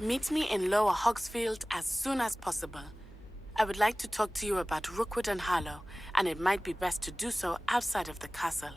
Meet me in Lower Hogsfield as soon as possible. I would like to talk to you about Rookwood and Harlow, and it might be best to do so outside of the castle.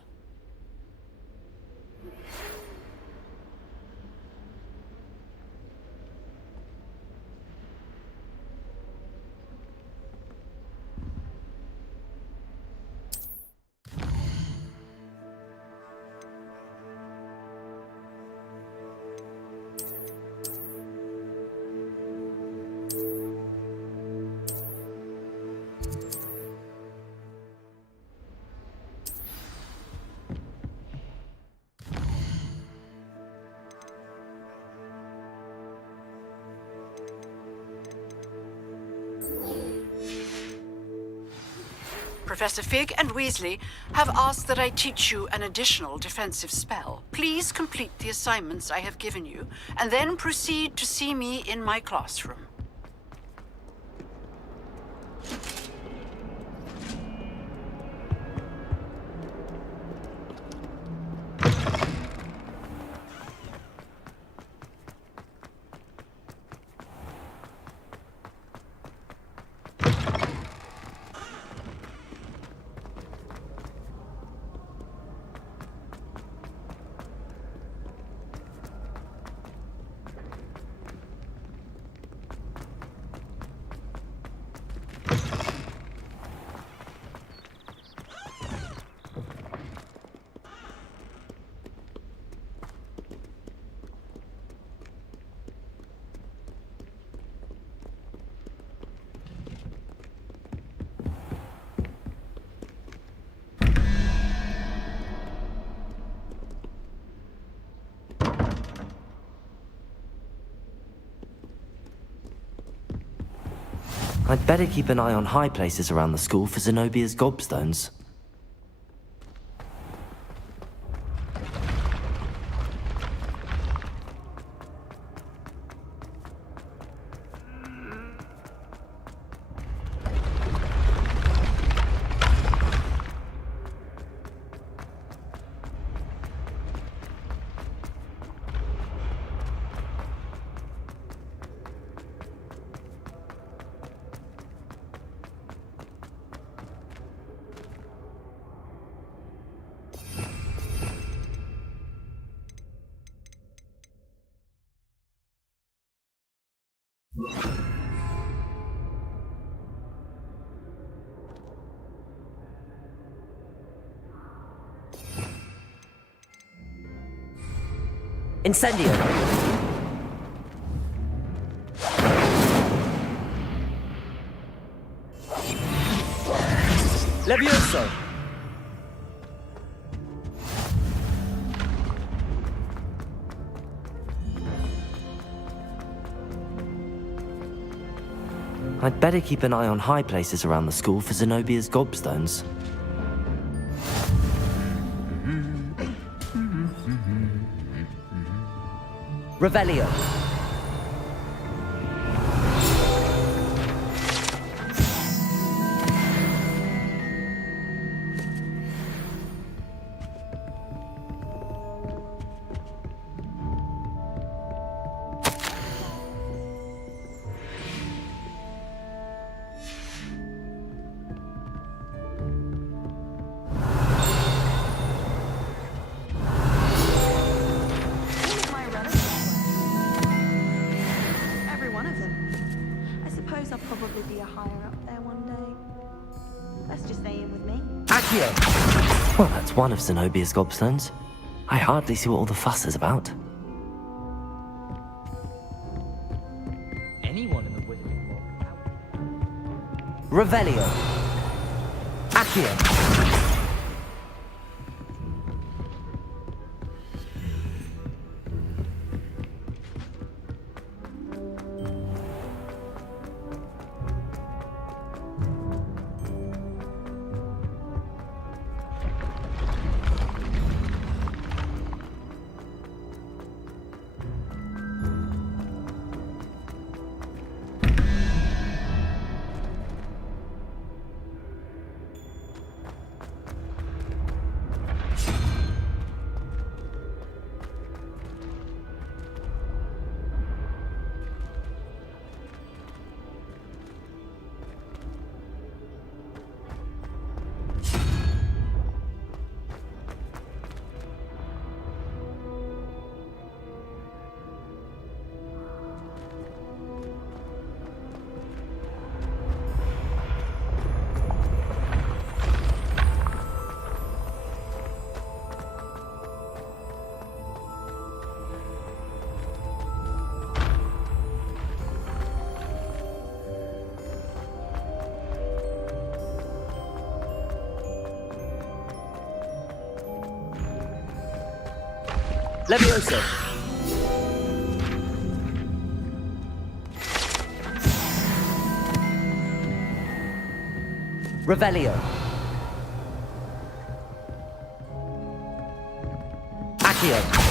Professor Fig and Weasley have asked that I teach you an additional defensive spell. Please complete the assignments I have given you, and then proceed to see me in my classroom. I'd better keep an eye on high places around the school for Zenobia's gobstones. Incendio! Levioso! I'd better keep an eye on high places around the school for Zenobia's gobstones. Revelio. Well, that's one of Zenobia's gobstones. I hardly see what all the fuss is about. Anyone in the Wizarding World? Revelio. Accio. Levioso. Revelio. Accio.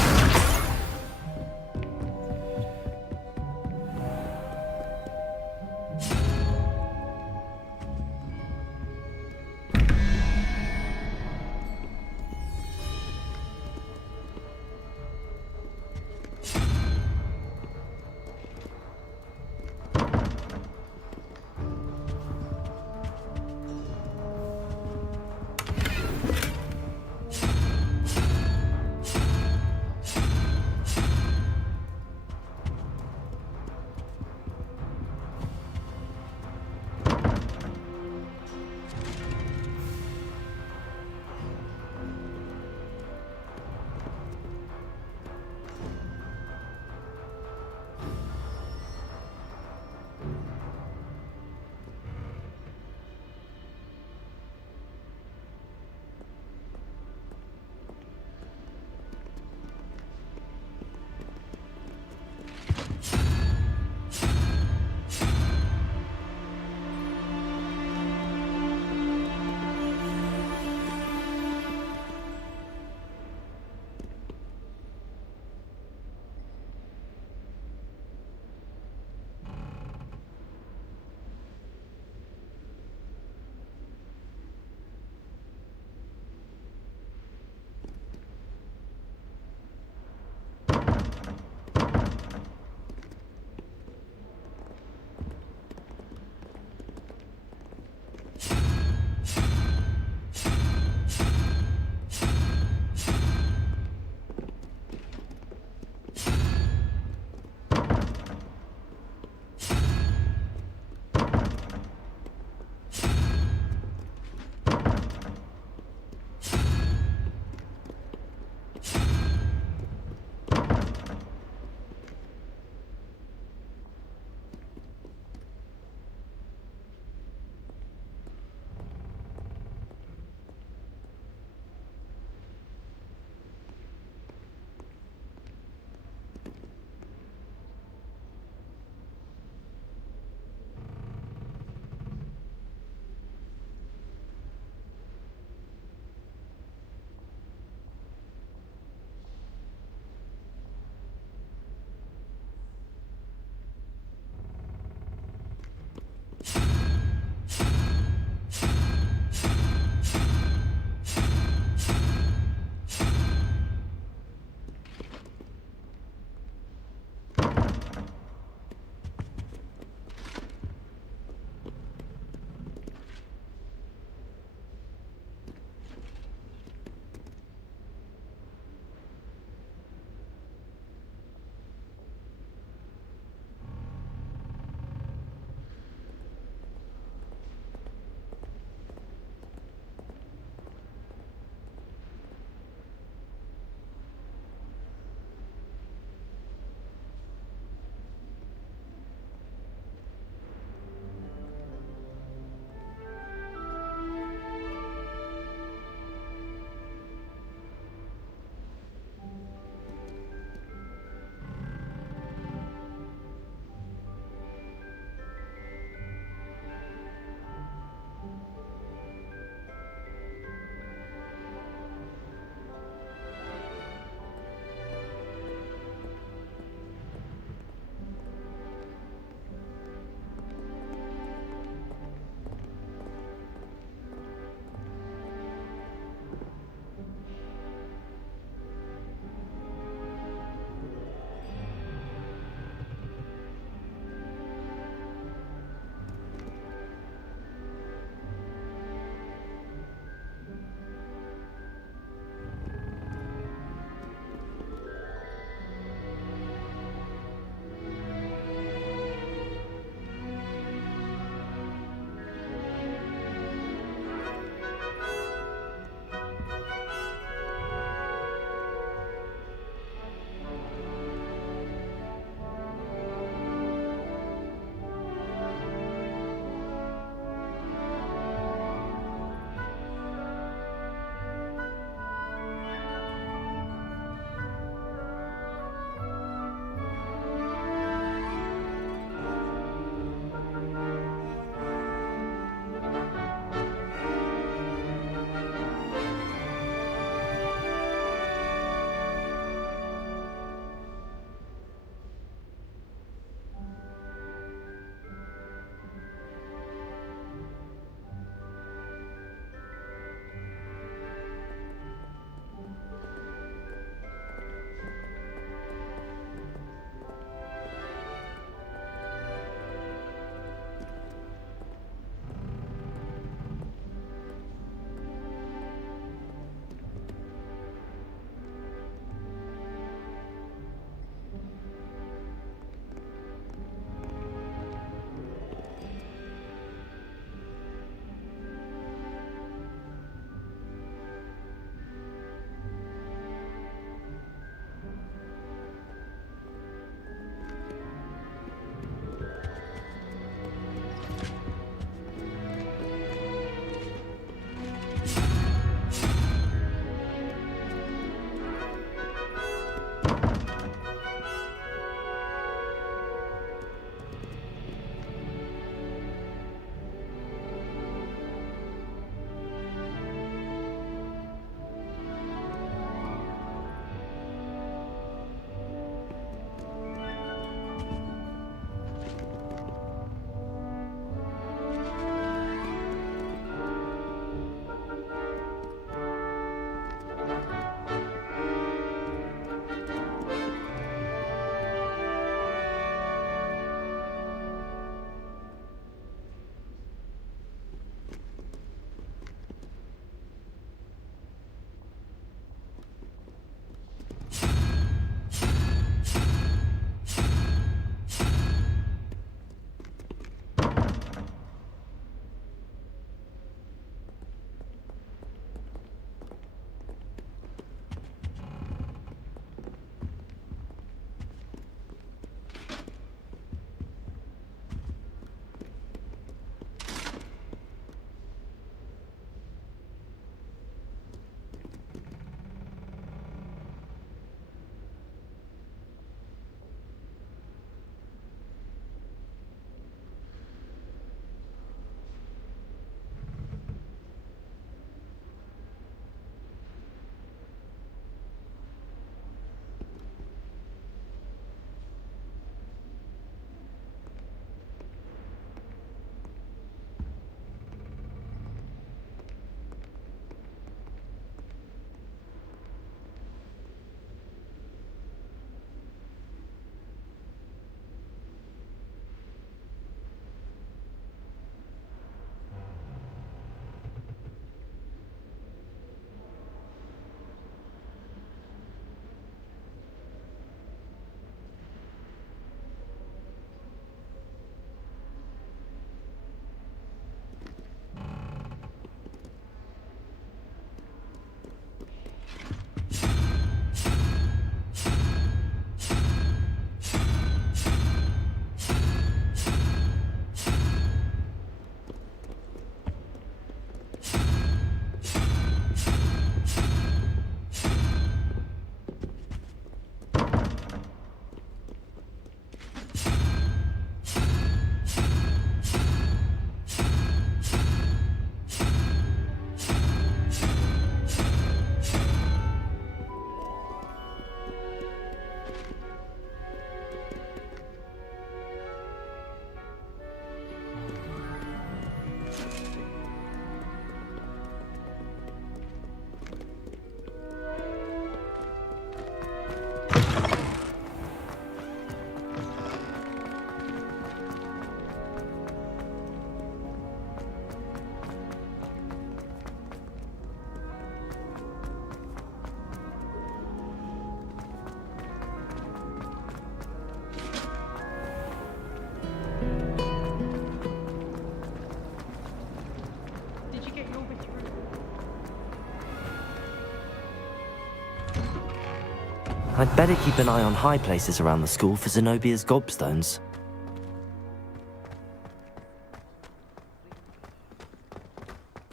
I'd better keep an eye on high places around the school for Zenobia's gobstones.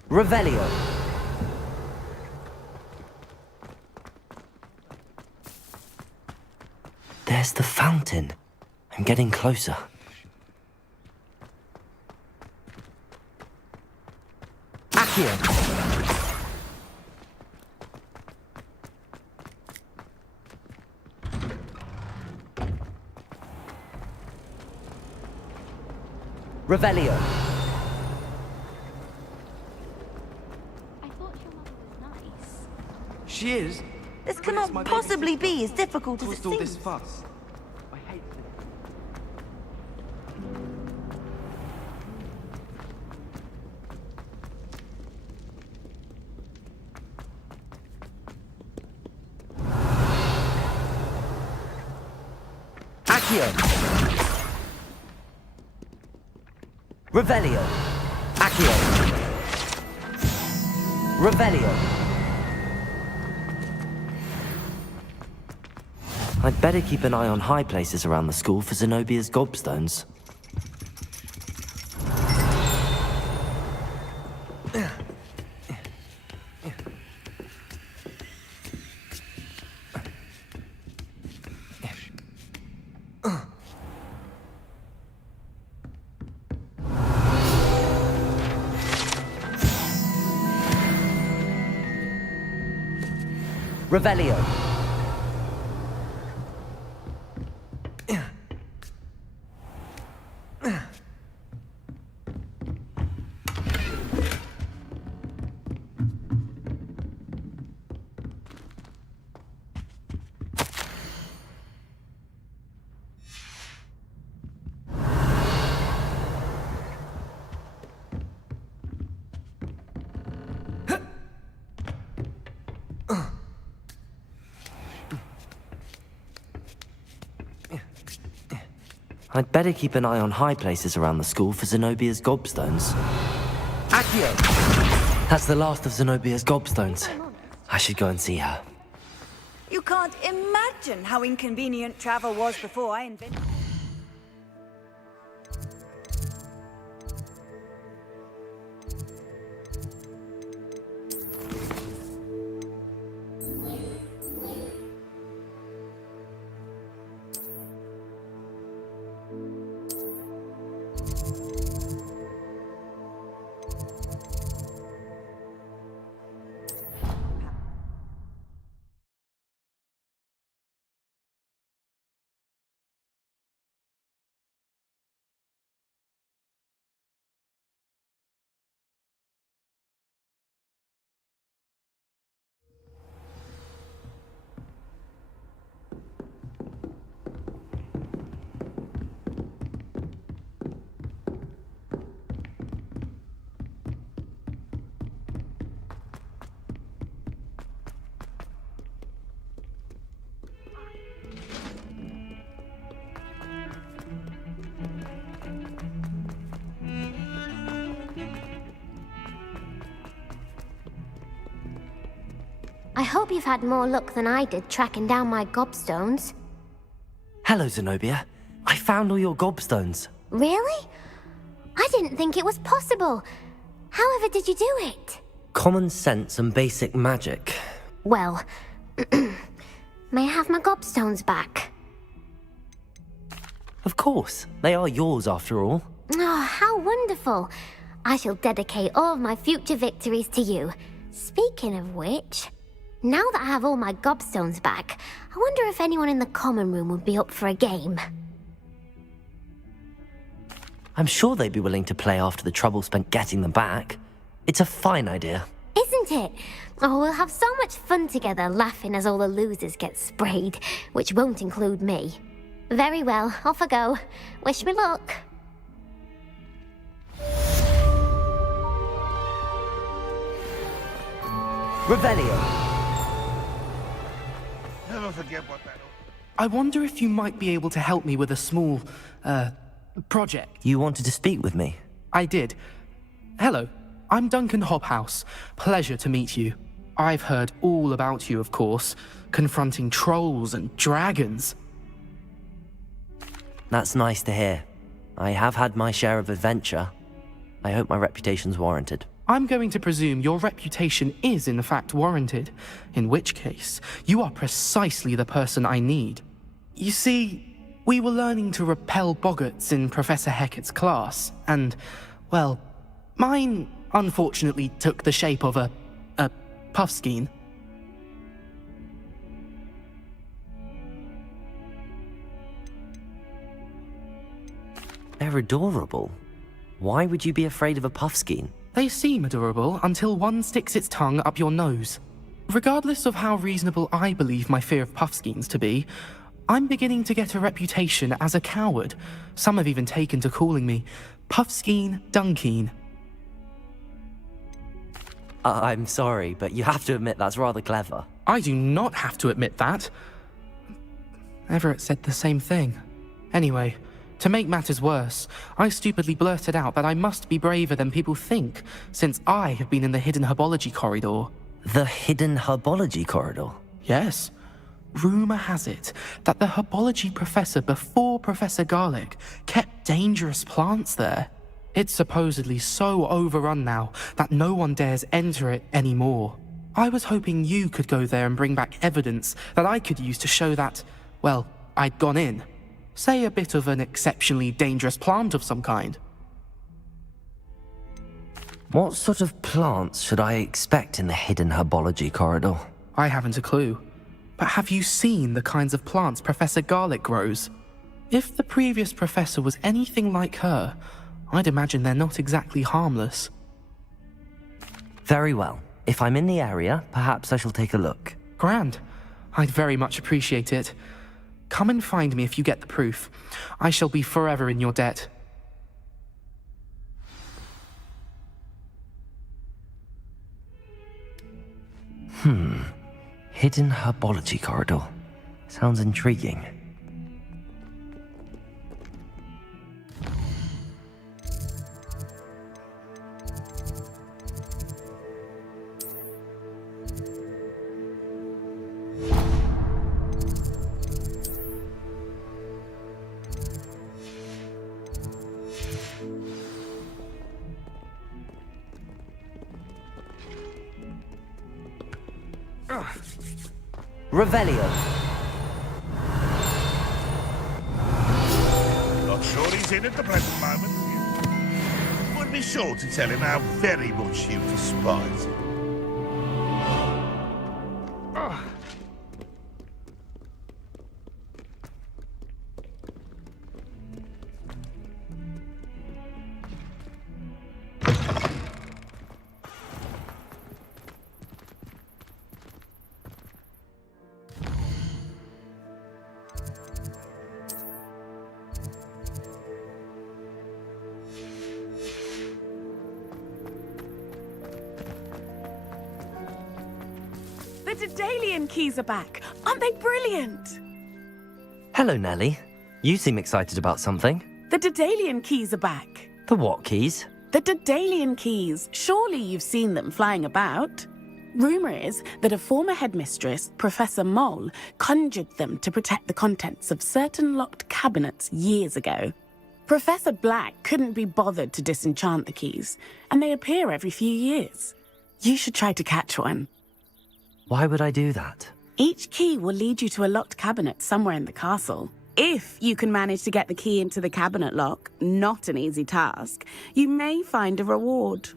Revelio! There's the fountain. I'm getting closer. Accio! Revelio. I thought your mother was nice. She is. This But cannot it's my possibly babysitter. be as difficult as it Caused all this seems. fuss. I hate this. Accio! Revelio! Accio! Revelio! I'd better keep an eye on high places around the school for Zenobia's gobstones. Revelio. I'd better keep an eye on high places around the school for Zenobia's gobstones. Accio! That's the last of Zenobia's gobstones. I should go and see her. You can't imagine how inconvenient travel was before I invented... I hope you've had more luck than I did tracking down my gobstones. Hello, Zenobia. I found all your gobstones. Really? I didn't think it was possible. However did you do it? Common sense and basic magic. Well, may I have my gobstones back? Of course. They are yours after all. Oh, how wonderful. I shall dedicate all of my future victories to you. Speaking of which, now that I have all my gobstones back, I wonder if anyone in the common room would be up for a game. I'm sure they'd be willing to play after the trouble spent getting them back. It's a fine idea. Isn't it? Oh, we'll have so much fun together laughing as all the losers get sprayed, which won't include me. Very well, off I go. Wish me luck. Revelio. Never forget what that. I wonder if you might be able to help me with a small, project. You wanted to speak with me? I did. Hello. I'm Duncan Hobhouse. Pleasure to meet you. I've heard all about you, of course, confronting trolls and dragons. That's nice to hear. I have had my share of adventure. I hope my reputation's warranted. I'm going to presume your reputation is in fact warranted, in which case, you are precisely the person I need. You see, we were learning to repel boggarts in Professor Hecat's class, and, well, mine unfortunately took the shape of a puffskein. They're adorable. Why would you be afraid of a puffskein? They seem adorable until one sticks its tongue up your nose. Regardless of how reasonable I believe my fear of puffskeins to be, I'm beginning to get a reputation as a coward. Some have even taken to calling me Puffskeen Dunkeen. I'm sorry, but you have to admit that's rather clever. I do not have to admit that. Everett said the same thing. Anyway, to make matters worse, I stupidly blurted out that I must be braver than people think, since I have been in the hidden herbology corridor. The hidden herbology corridor? Yes. Rumor has it that the herbology professor before Professor Garlic kept dangerous plants there. It's supposedly so overrun now that no one dares enter it anymore. I was hoping you could go there and bring back evidence that I could use to show that, well, I'd gone in. Say a bit of an exceptionally dangerous plant of some kind. What sort of plants should I expect in the hidden herbology corridor? I haven't a clue. But have you seen the kinds of plants Professor Garlic grows? If the previous professor was anything like her, I'd imagine they're not exactly harmless. Very well. If I'm in the area, perhaps I shall take a look. Grand. I'd very much appreciate it. Come and find me if you get the proof. I shall be forever in your debt. Hidden herbology corridor. Sounds intriguing. Revelio. Not sure he's in at the present moment. Would be sure to tell him how very much you despise him. The Daedalian keys are back. Aren't they brilliant? Hello, Nellie. You seem excited about something. The Daedalian keys are back. The what keys? The Daedalian keys. Surely you've seen them flying about. Rumor is that a former headmistress, Professor Mole, conjured them to protect the contents of certain locked cabinets years ago. Professor Black couldn't be bothered to disenchant the keys, and they appear every few years. You should try to catch one. Why would I do that? Each key will lead you to a locked cabinet somewhere in the castle. If you can manage to get the key into the cabinet lock, not an easy task, you may find a reward.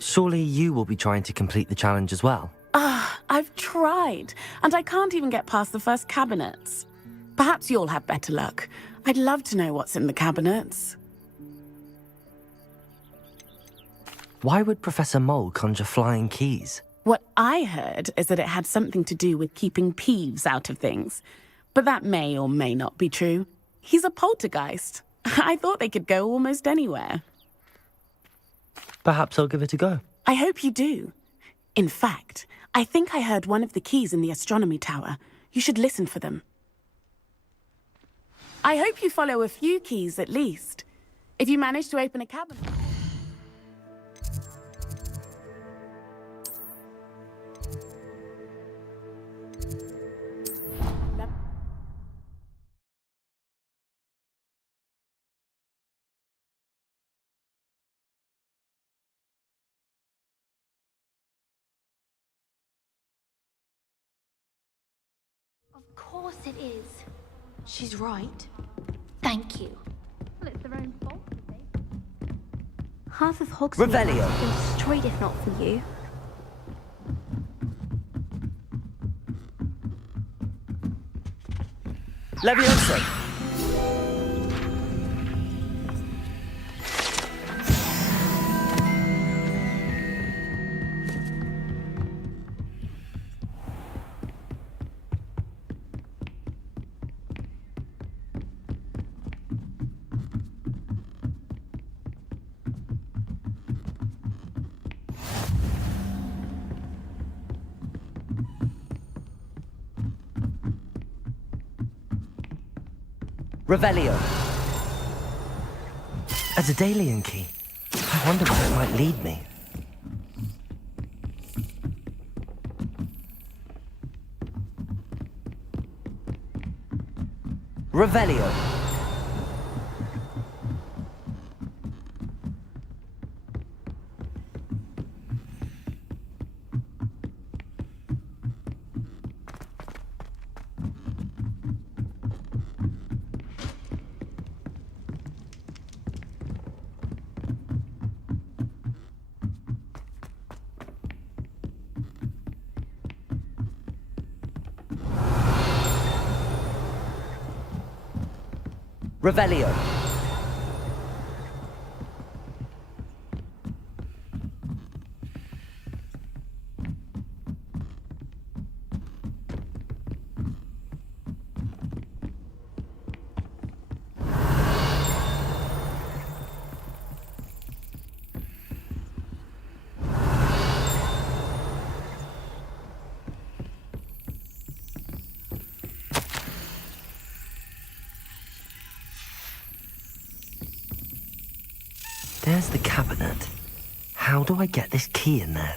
Surely you will be trying to complete the challenge as well. I've tried, and I can't even get past the first cabinets. Perhaps you'll have better luck. I'd love to know what's in the cabinets. Why would Professor Mole conjure flying keys? What I heard is that it had something to do with keeping Peeves out of things. But that may or may not be true. He's a poltergeist. I thought they could go almost anywhere. Perhaps I'll give it a go. I hope you do. In fact, I think I heard one of the keys in the astronomy tower. You should listen for them. I hope you follow a few keys at least. If you manage to open a cabinet... Of course it is. She's right. Thank you. Well, it's their own fault. Half of Hogsmeade would Revelio. have been destroyed if not for you. Leviosa! Revelio. A Daedalian key. I wonder where it might lead me. Revelio. Revelio. There's the cabinet. How do I get this key in there?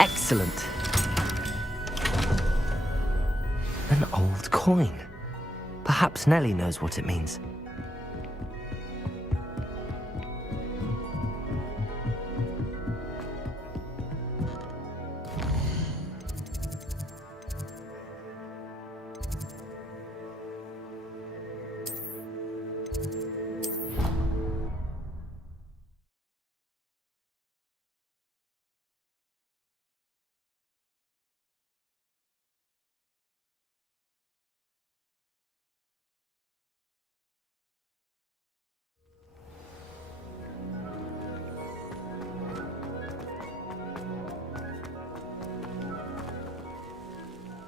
Excellent. An old coin. Perhaps Nellie knows what it means.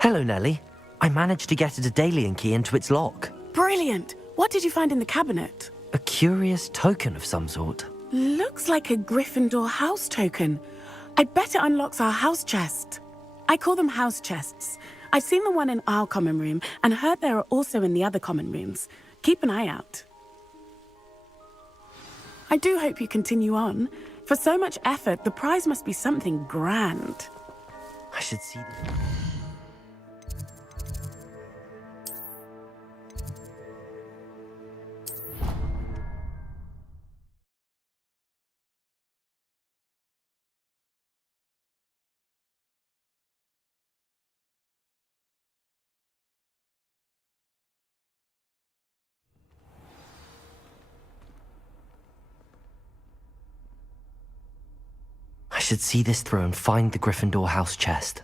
Hello, Nellie. I managed to get a Daedalian key into its lock. Brilliant! What did you find in the cabinet? A curious token of some sort. Looks like a Gryffindor house token. I bet it unlocks our house chest. I call them house chests. I've seen the one in our common room and heard there are also in the other common rooms. Keep an eye out. I do hope you continue on. For so much effort, the prize must be something grand. I should see this. should see this through and find the Gryffindor house chest.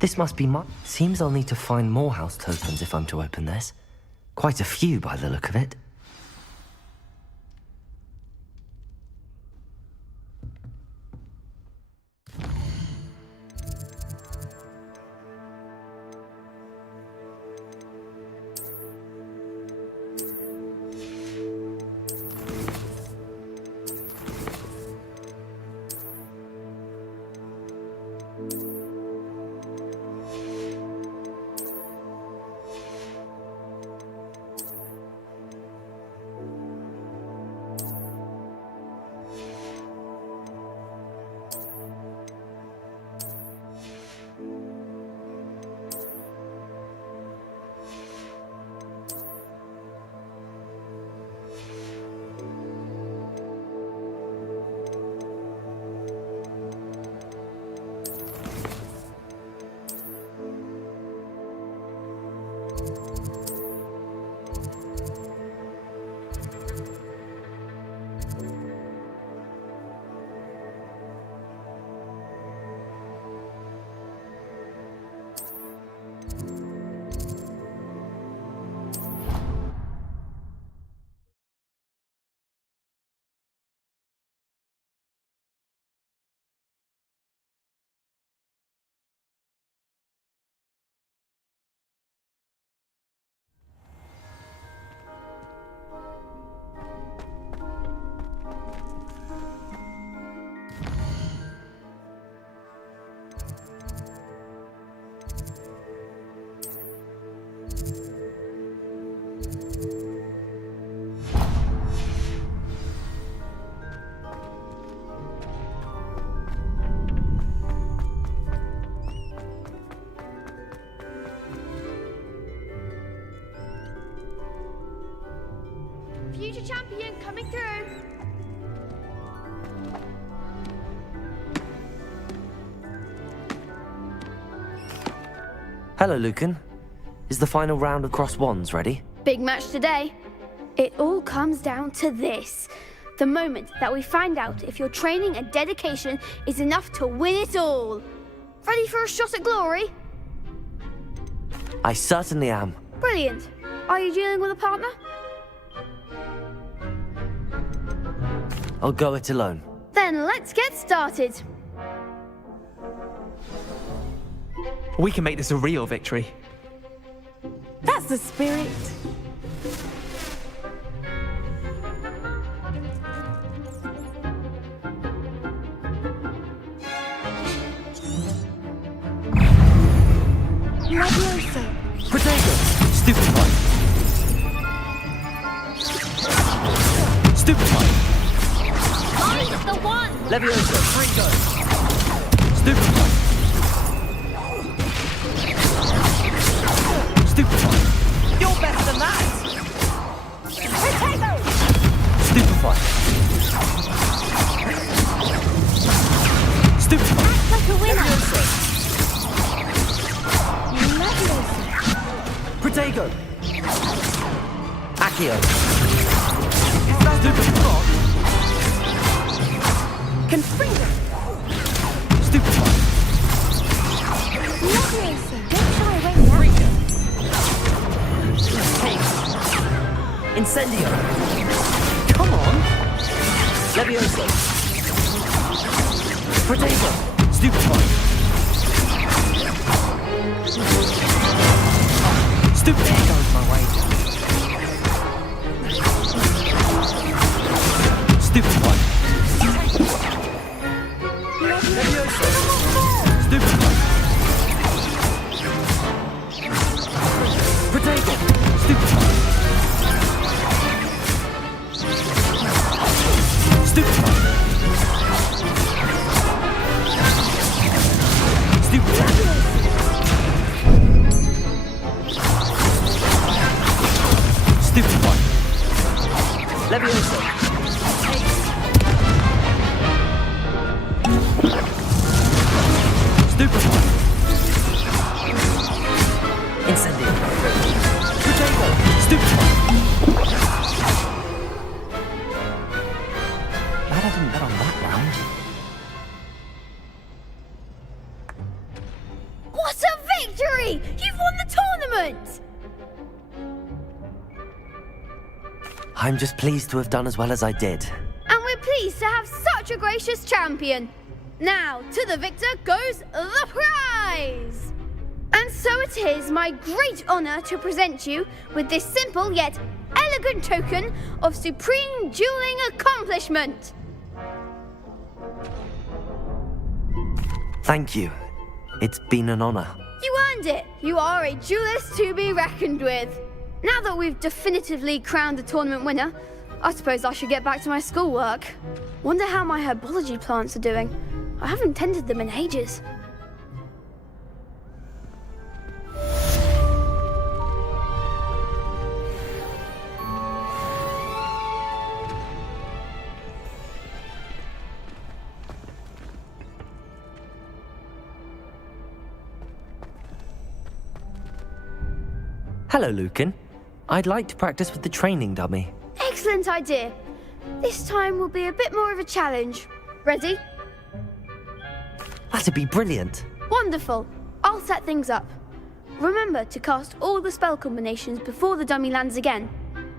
This must be Seems I'll need to find more house tokens if I'm to open this. Quite a few by the look of it. Future champion coming through. Hello, Lucan. Is the final round of Cross Wands ready? Big match today. It all comes down to this. The moment that we find out if your training and dedication is enough to win it all. Ready for a shot at glory? I certainly am. Brilliant. Are you dealing with a partner? I'll go it alone. Then let's get started. We can make this a real victory. That's the spirit. Levioso. Protego! Stupefy! Stupefy! Find the one! Levioso! Frigo! Stupefy! Stupefy! You're better than that! Protego! Stupefy! Stupefy! Act like a winner! Protego! Accio! Stupefy! Confringo. Stupefy! Levioso! Don't shy away now. Incendio! Come on! Levioso! Protego! Stupefy! Stupefy goes my way. Stupefy! Levioso! Stupefy! Protego! Stupefy! Stupefy! Stupefy! Levioso! Stupefy! Incendio! Protego! Stupefy! Glad I didn't bet on that round. What a victory! You've won the tournament! I'm just pleased to have done as well as I did. And we're pleased to have such a gracious champion. Now, to the victor goes the prize! And so it is my great honor to present you with this simple yet elegant token of supreme dueling accomplishment. Thank you. It's been an honor. You earned it. You are a duelist to be reckoned with. Now that we've definitively crowned the tournament winner, I suppose I should get back to my schoolwork. Wonder how my herbology plants are doing. I haven't tended them in ages. Hello, Lucan. I'd like to practice with the training dummy. Excellent idea. This time will be a bit more of a challenge. Ready? That'd be brilliant. Wonderful. I'll set things up. Remember to cast all the spell combinations before the dummy lands again.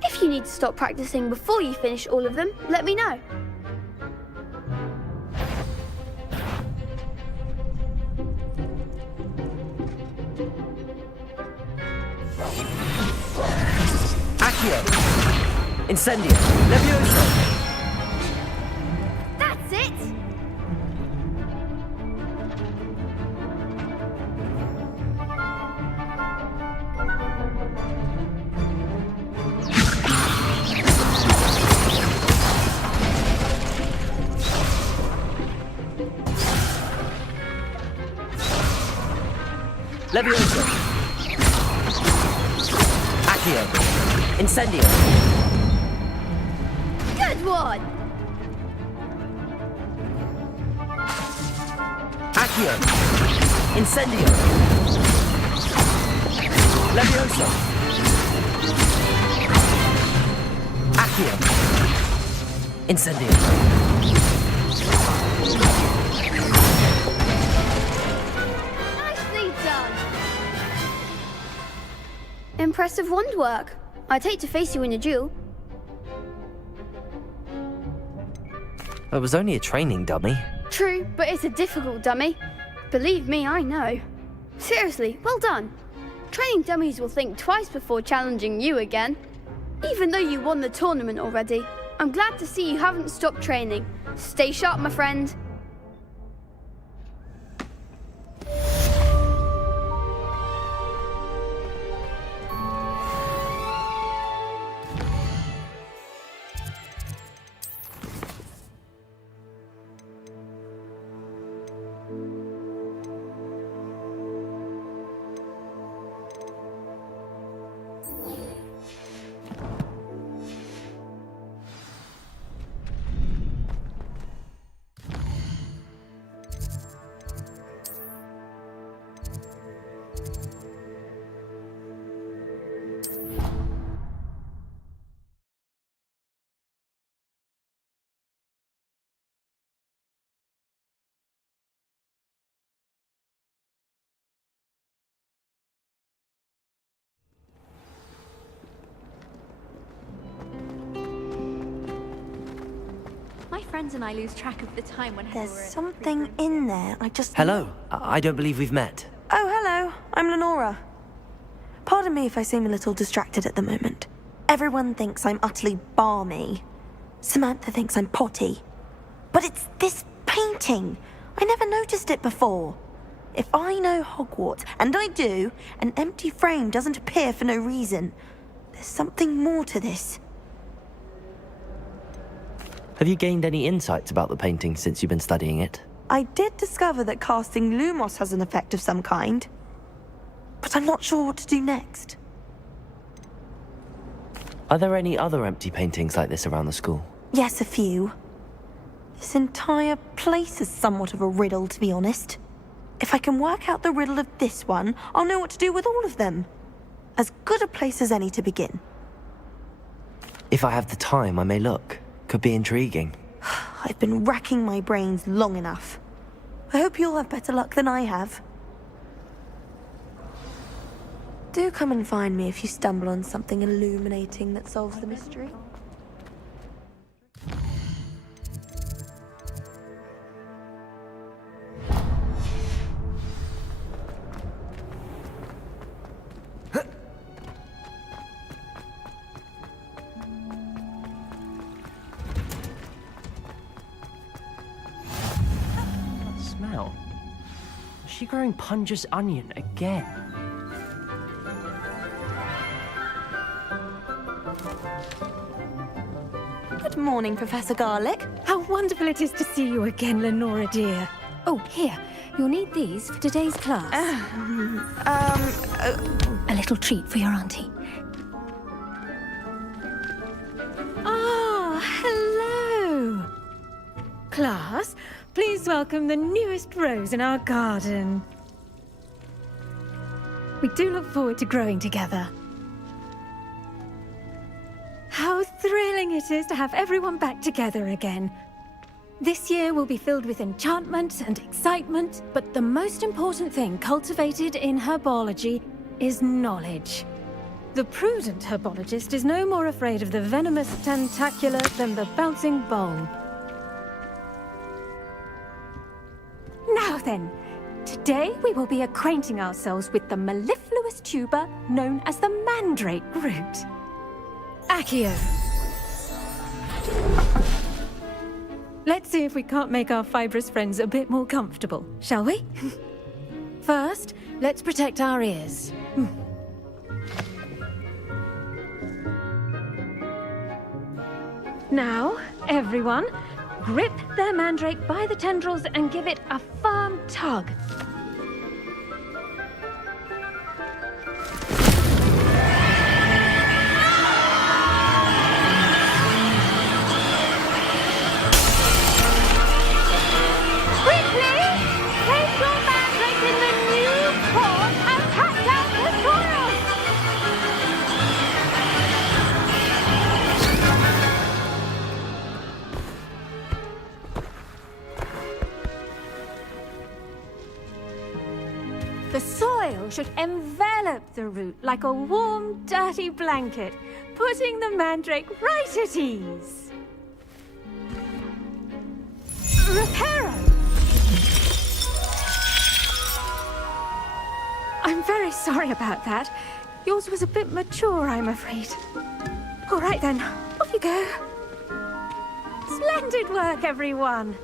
If you need to stop practicing before you finish all of them, let me know. Accio! Incendio! Levioso! That's it! Levioso! Accio! Incendio! Good one! Accio! Incendio! Levioso! Accio! Incendio! Nicely done! Impressive wand work. I'd hate to face you in a duel. It was only a training dummy. True, but it's a difficult dummy. Believe me, I know. Seriously, well done. Training dummies will think twice before challenging you again. Even though you won the tournament already, I'm glad to see you haven't stopped training. Stay sharp, my friend. friends and I lose track of the time when There's something in there. I just... Hello. I don't believe we've met. Oh, hello. I'm Lenora. Pardon me if I seem a little distracted at the moment. Everyone thinks I'm utterly balmy. Samantha thinks I'm potty. But it's this painting. I never noticed it before. If I know Hogwarts, and I do, an empty frame doesn't appear for no reason. There's something more to this. Have you gained any insights about the painting since you've been studying it? I did discover that casting Lumos has an effect of some kind. But I'm not sure what to do next. Are there any other empty paintings like this around the school? Yes, a few. This entire place is somewhat of a riddle, to be honest. If I can work out the riddle of this one, I'll know what to do with all of them. As good a place as any to begin. If I have the time, I may look. Could be intriguing. I've been racking my brains long enough. I hope you'll have better luck than I have. Do come and find me if you stumble on something illuminating that solves the mystery. Smell. Is she growing Punja's onion again? Good morning, Professor Garlic. How wonderful it is to see you again, Lenora dear. Oh, here. You'll need these for today's class. A little treat for your auntie. Ah, hello. Class, please welcome the newest rose in our garden. We do look forward to growing together. How thrilling it is to have everyone back together again. This year will be filled with enchantment and excitement, but the most important thing cultivated in herbology is knowledge. The prudent herbologist is no more afraid of the venomous tentacula than the bouncing bowl. Now then, today we will be acquainting ourselves with the mellifluous tuber known as the mandrake root. Accio. Let's see if we can't make our fibrous friends a bit more comfortable, shall we? First, let's protect our ears. Now, everyone, grip their mandrake by the tendrils and give it a firm tug. The soil should envelop the root like a warm, dirty blanket, putting the mandrake right at ease. Reparo! I'm very sorry about that. Yours was a bit mature, I'm afraid. All right then, off you go. Splendid work, everyone.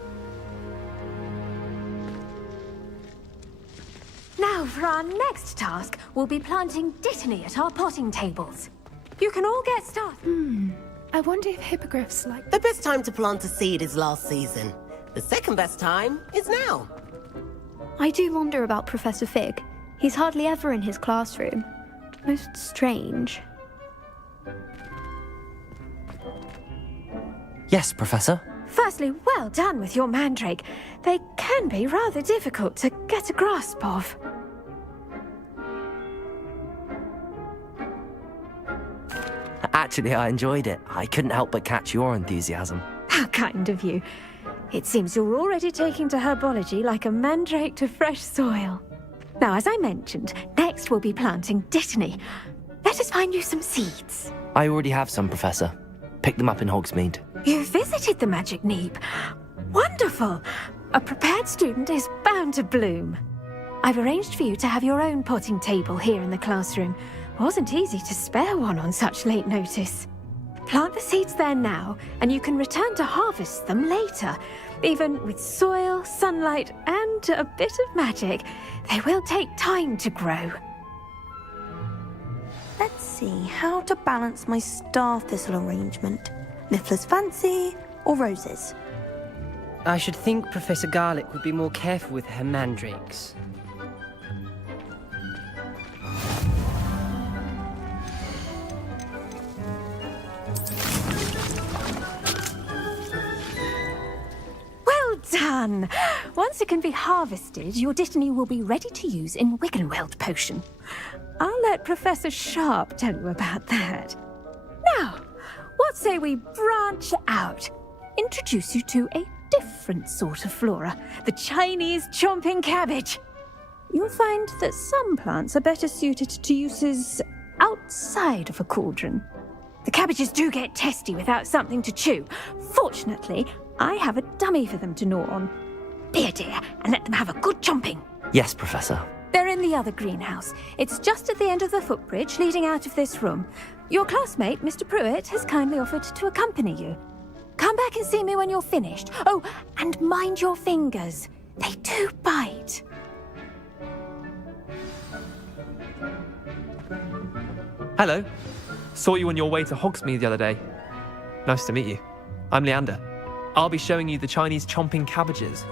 Now, for our next task, we'll be planting dittany at our potting tables. You can all get started. I wonder if hippogriffs like... The best time to plant a seed is last season. The second best time is now. I do wonder about Professor Fig. He's hardly ever in his classroom. Most strange. Yes, Professor. Firstly, well done with your mandrake. They can be rather difficult to get a grasp of. Actually, I enjoyed it. I couldn't help but catch your enthusiasm. How kind of you. It seems you're already taking to herbology like a mandrake to fresh soil. Now, as I mentioned, next we'll be planting dittany. Let us find you some seeds. I already have some, Professor. Pick them up in Hogsmeade. You visited the Magic Neep. Wonderful! A prepared student is bound to bloom. I've arranged for you to have your own potting table here in the classroom. Wasn't easy to spare one on such late notice. Plant the seeds there now, and you can return to harvest them later. Even with soil, sunlight, and a bit of magic, they will take time to grow. Let's see how to balance my star thistle arrangement. Niffler's fancy or roses? I should think Professor Garlick would be more careful with her mandrakes. Well done! Once it can be harvested, your Dittany will be ready to use in Wiggenweld potion. I'll let Professor Sharp tell you about that. Now, what say we branch out? Introduce you to a different sort of flora, the Chinese chomping cabbage. You'll find that some plants are better suited to uses outside of a cauldron. The cabbages do get testy without something to chew. Fortunately, I have a dummy for them to gnaw on. Be a dear and let them have a good chomping. Yes, Professor. They're in the other greenhouse. It's just at the end of the footbridge leading out of this room. Your classmate, Mr. Pruitt, has kindly offered to accompany you. Come back and see me when you're finished. Oh, and mind your fingers. They do bite. Hello. Saw you on your way to Hogsmeade the other day. Nice to meet you. I'm Leander. I'll be showing you the Chinese chomping cabbages.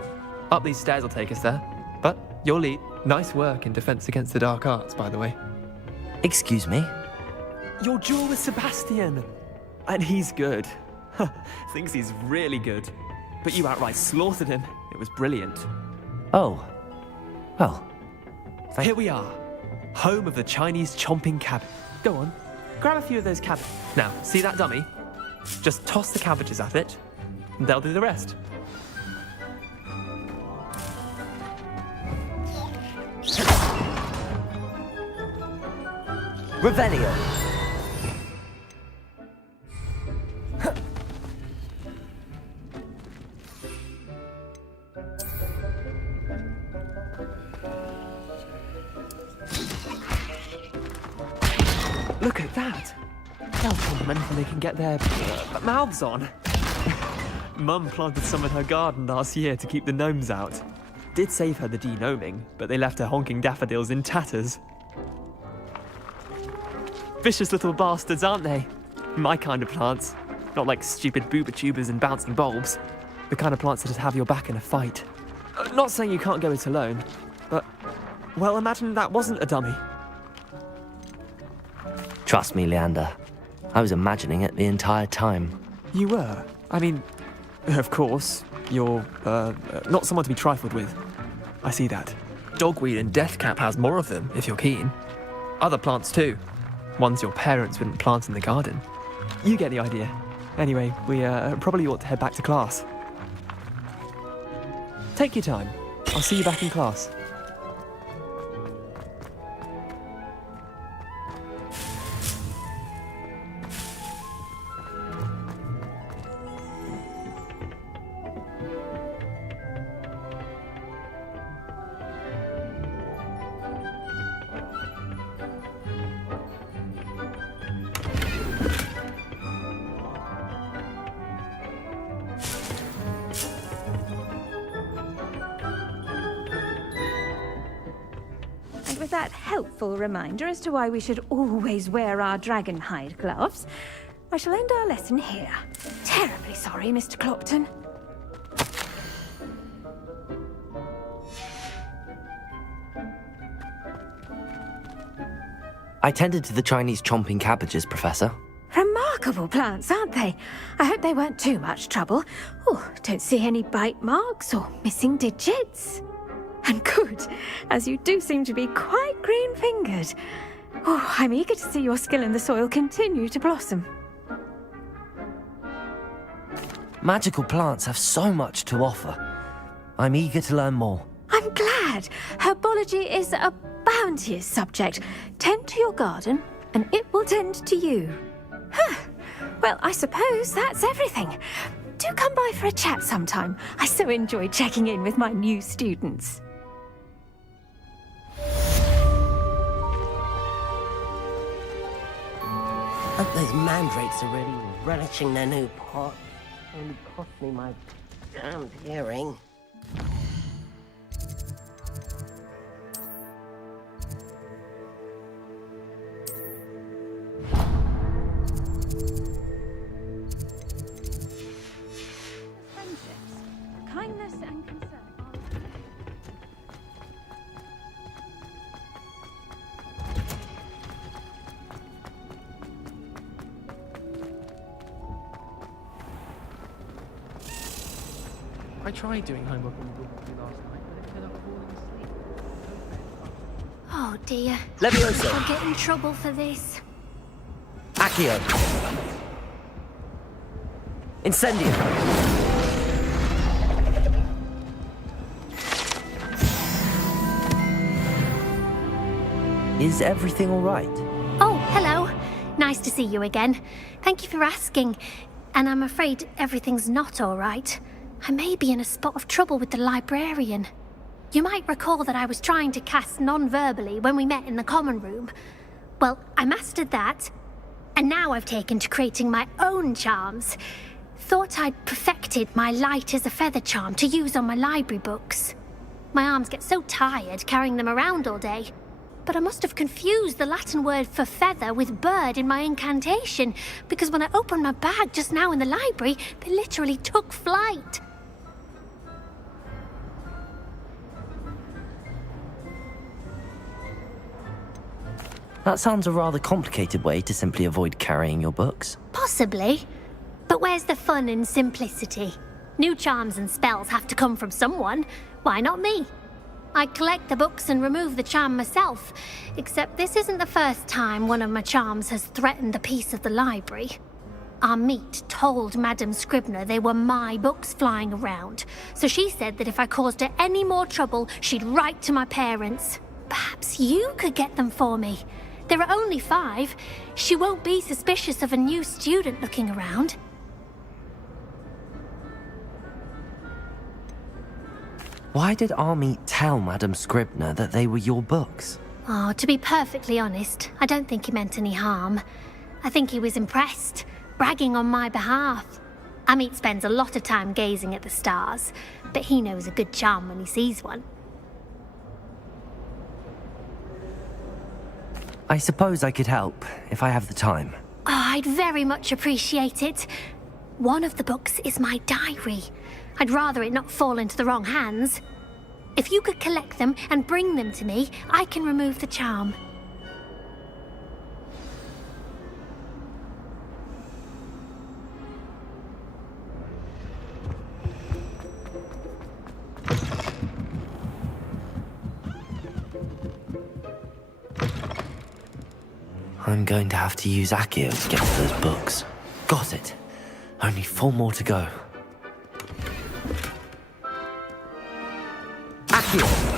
Up these stairs will take us there. But you'll lead. Nice work in Defense Against the Dark Arts, by the way. Excuse me? Your duel with Sebastian. And he's good. Thinks he's really good. But you outright slaughtered him. It was brilliant. Oh. Well. Here we are. Home of the Chinese chomping cabbage. Go on. Grab a few of those cabbages. Now, see that dummy? Just toss the cabbages at it, and they'll do the rest. Revelio. Look at that! They'll chomp them anything they can get their mouths on. Mum planted some in her garden last year to keep the gnomes out. Did save her the de-gnoming, but they left her honking daffodils in tatters. Vicious little bastards, aren't they? My kind of plants. Not like stupid booba tubers and bouncing bulbs. The kind of plants that'd have your back in a fight. Not saying you can't go it alone, but, well, imagine that wasn't a dummy. Trust me, Leander. I was imagining it the entire time. You were? I mean, of course, you're, not someone to be trifled with. I see that. Dogweed and deathcap has more of them, if you're keen. Other plants too. Ones your parents wouldn't plant in the garden. You get the idea. Anyway, we probably ought to head back to class. Take your time. I'll see you back in class. With that helpful reminder as to why we should always wear our dragon hide gloves, I shall end our lesson here. Terribly sorry, Mr. Clopton. I tended to the Chinese chomping cabbages, Professor. Remarkable plants, aren't they? I hope they weren't too much trouble. Oh, don't see any bite marks or missing digits. And good, as you do seem to be quite green-fingered. Oh, I'm eager to see your skill in the soil continue to blossom. Magical plants have so much to offer. I'm eager to learn more. I'm glad. Herbology is a bounteous subject. Tend to your garden, and it will tend to you. Well, I suppose that's everything. Do come by for a chat sometime. I so enjoy checking in with my new students. Hope those mandrakes are really relishing their new pot. Only cost me my damned hearing. Kindness and concern. I tried doing homework on the book last night, but it ended up falling asleep. Oh dear. Levioso. I'll get in trouble for this. Accio. Incendio. Is everything all right? Oh, hello. Nice to see you again. Thank you for asking. And I'm afraid everything's not all right. I may be in a spot of trouble with the librarian. You might recall that I was trying to cast non-verbally when we met in the common room. Well, I mastered that, and now I've taken to creating my own charms. Thought I'd perfected my light as a feather charm to use on my library books. My arms get so tired carrying them around all day. But I must have confused the Latin word for feather with bird in my incantation, because when I opened my bag just now in the library, they literally took flight. That sounds a rather complicated way to simply avoid carrying your books. Possibly. But where's the fun in simplicity? New charms and spells have to come from someone. Why not me? I collect the books and remove the charm myself, except this isn't the first time one of my charms has threatened a piece of the library. Our meet told Madame Scribner they were my books flying around, so she said that if I caused her any more trouble, she'd write to my parents. Perhaps you could get them for me. There are only 5. She won't be suspicious of a new student looking around. Why did Army tell Madame Scribner that they were your books? Oh, to be perfectly honest, I don't think he meant any harm. I think he was impressed, bragging on my behalf. Amit spends a lot of time gazing at the stars, but he knows a good charm when he sees one. I suppose I could help, if I have the time. Oh, I'd very much appreciate it. One of the books is my diary. I'd rather it not fall into the wrong hands. If you could collect them and bring them to me, I can remove the charm. I'm going to have to use Accio to get to those books. Got it. Only 4 more to go. Accio!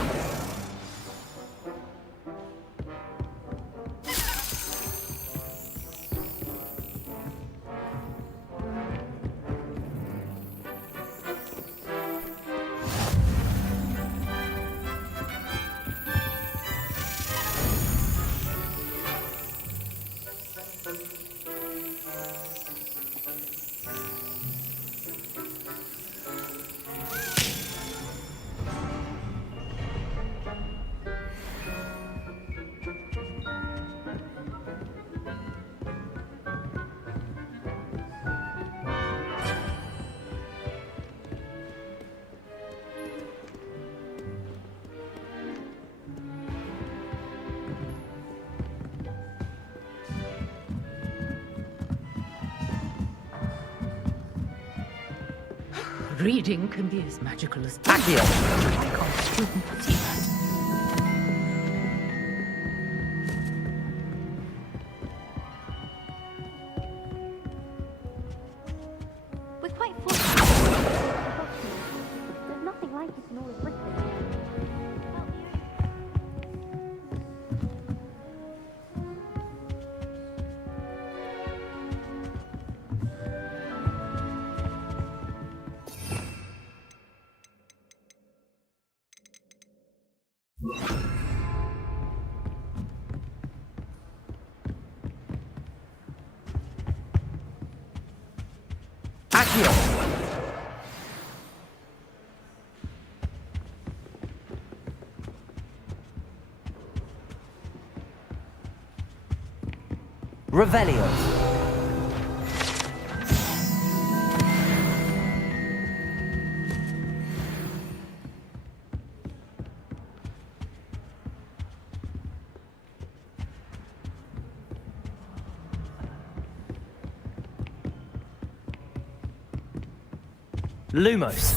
Reading can be as magical as... Accio! I can't see that. We're quite fortunate. There's nothing like it in all of Britain. Accio! Revelio. Lumos.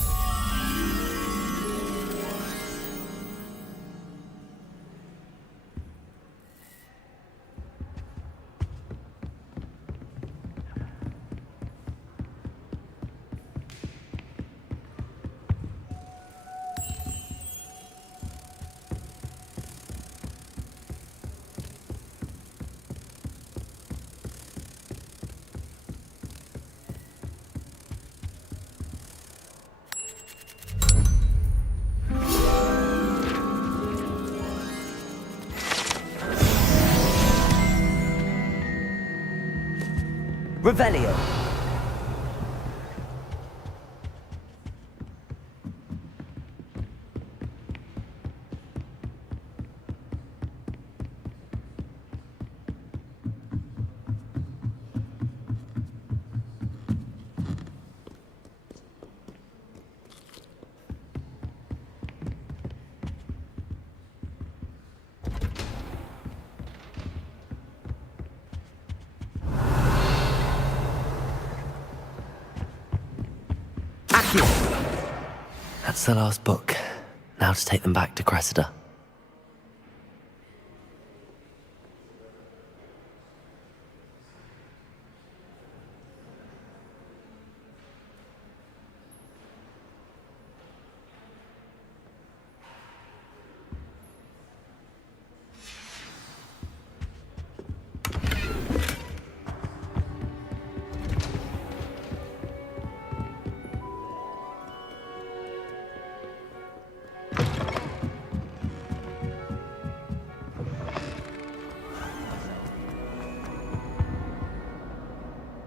Revelio. That's the last book. Now to take them back to Cressida.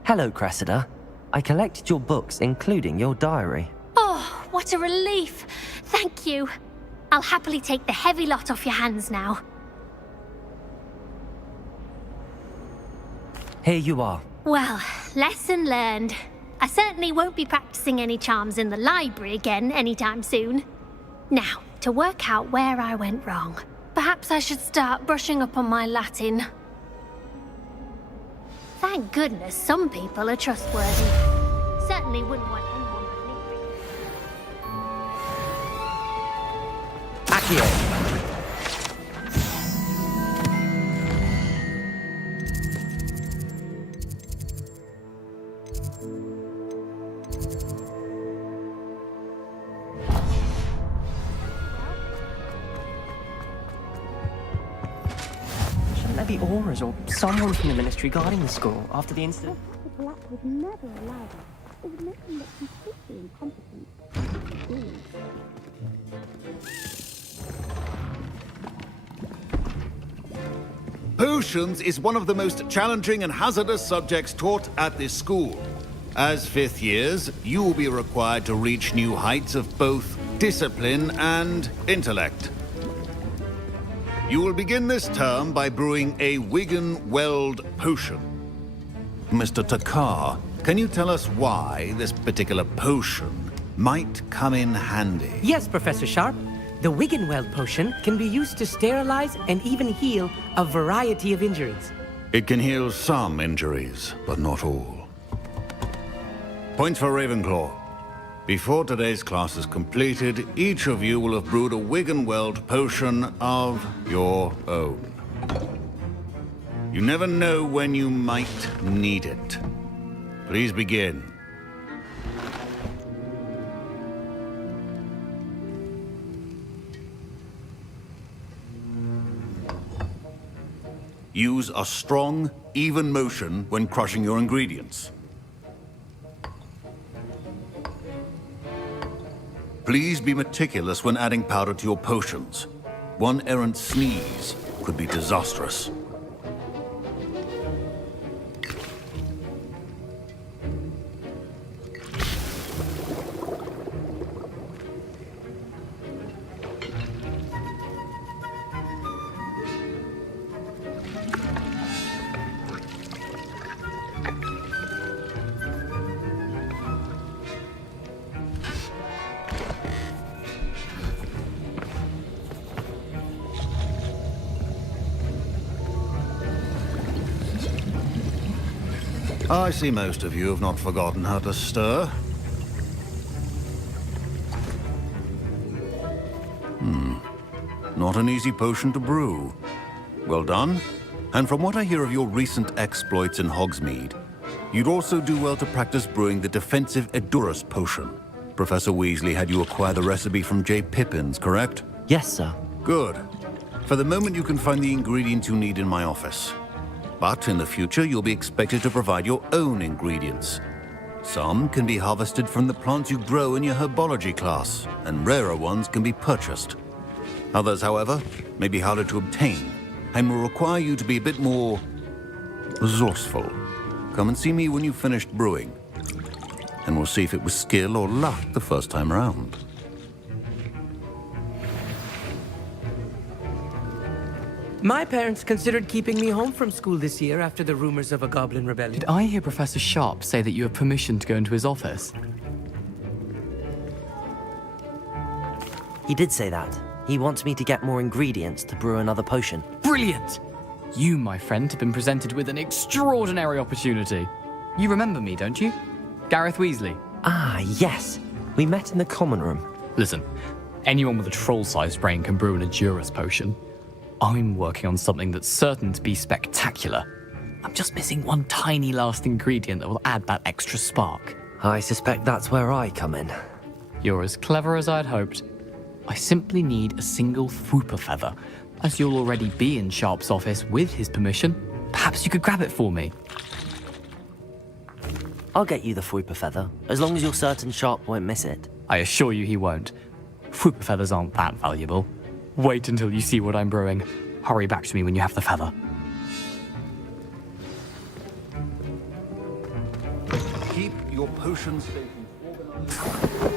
Hello, Cressida. I collected your books, including your diary. Oh, what a relief. Thank you. I'll happily take the heavy lot off your hands now. Here you are. Well, lesson learned. I certainly won't be practicing any charms in the library again anytime soon. Now, to work out where I went wrong. Perhaps I should start brushing up on my Latin. Thank goodness some people are trustworthy. Certainly wouldn't want anyone but me. Accio. Shouldn't there be auras or someone from the ministry guarding the school after the incident? The Black would never allow that. It would make them look completely incompetent. Potions is one of the most challenging and hazardous subjects taught at this school. As fifth years, you will be required to reach new heights of both discipline and intellect. You will begin this term by brewing a Wigan-Weld potion. Mr. Takar, can you tell us why this particular potion might come in handy? Yes, Professor Sharp. The Wigan-Weld potion can be used to sterilize and even heal a variety of injuries. It can heal some injuries, but not all. Points for Ravenclaw. Before today's class is completed, each of you will have brewed a Wigan-Weld potion of your own. You never know when you might need it. Please begin. Use a strong, even motion when crushing your ingredients. Please be meticulous when adding powder to your potions. One errant sneeze could be disastrous. I see most of you have not forgotten how to stir. Not an easy potion to brew. Well done. And from what I hear of your recent exploits in Hogsmeade, you'd also do well to practice brewing the defensive Edurus potion. Professor Weasley had you acquire the recipe from J. Pippin's, correct? Yes, sir. Good. For the moment, you can find the ingredients you need in my office. But in the future, you'll be expected to provide your own ingredients. Some can be harvested from the plants you grow in your herbology class, and rarer ones can be purchased. Others, however, may be harder to obtain, and will require you to be a bit more resourceful. Come and see me when you've finished brewing, and we'll see if it was skill or luck the first time around. My parents considered keeping me home from school this year after the rumors of a goblin rebellion. Did I hear Professor Sharp say that you have permission to go into his office? He did say that. He wants me to get more ingredients to brew another potion. Brilliant! You, my friend, have been presented with an extraordinary opportunity. You remember me, don't you? Gareth Weasley. Ah, yes. We met in the common room. Listen, anyone with a troll-sized brain can brew an Edurus potion. I'm working on something that's certain to be spectacular. I'm just missing one tiny last ingredient that will add that extra spark. I suspect that's where I come in. You're as clever as I'd hoped. I simply need a single Fwooper feather. As you'll already be in Sharp's office with his permission, perhaps you could grab it for me. I'll get you the Fwooper feather, as long as you're certain Sharp won't miss it. I assure you he won't. Fwooper feathers aren't that valuable. Wait until you see what I'm brewing. Hurry back to me when you have the feather. Keep your potion stations organized.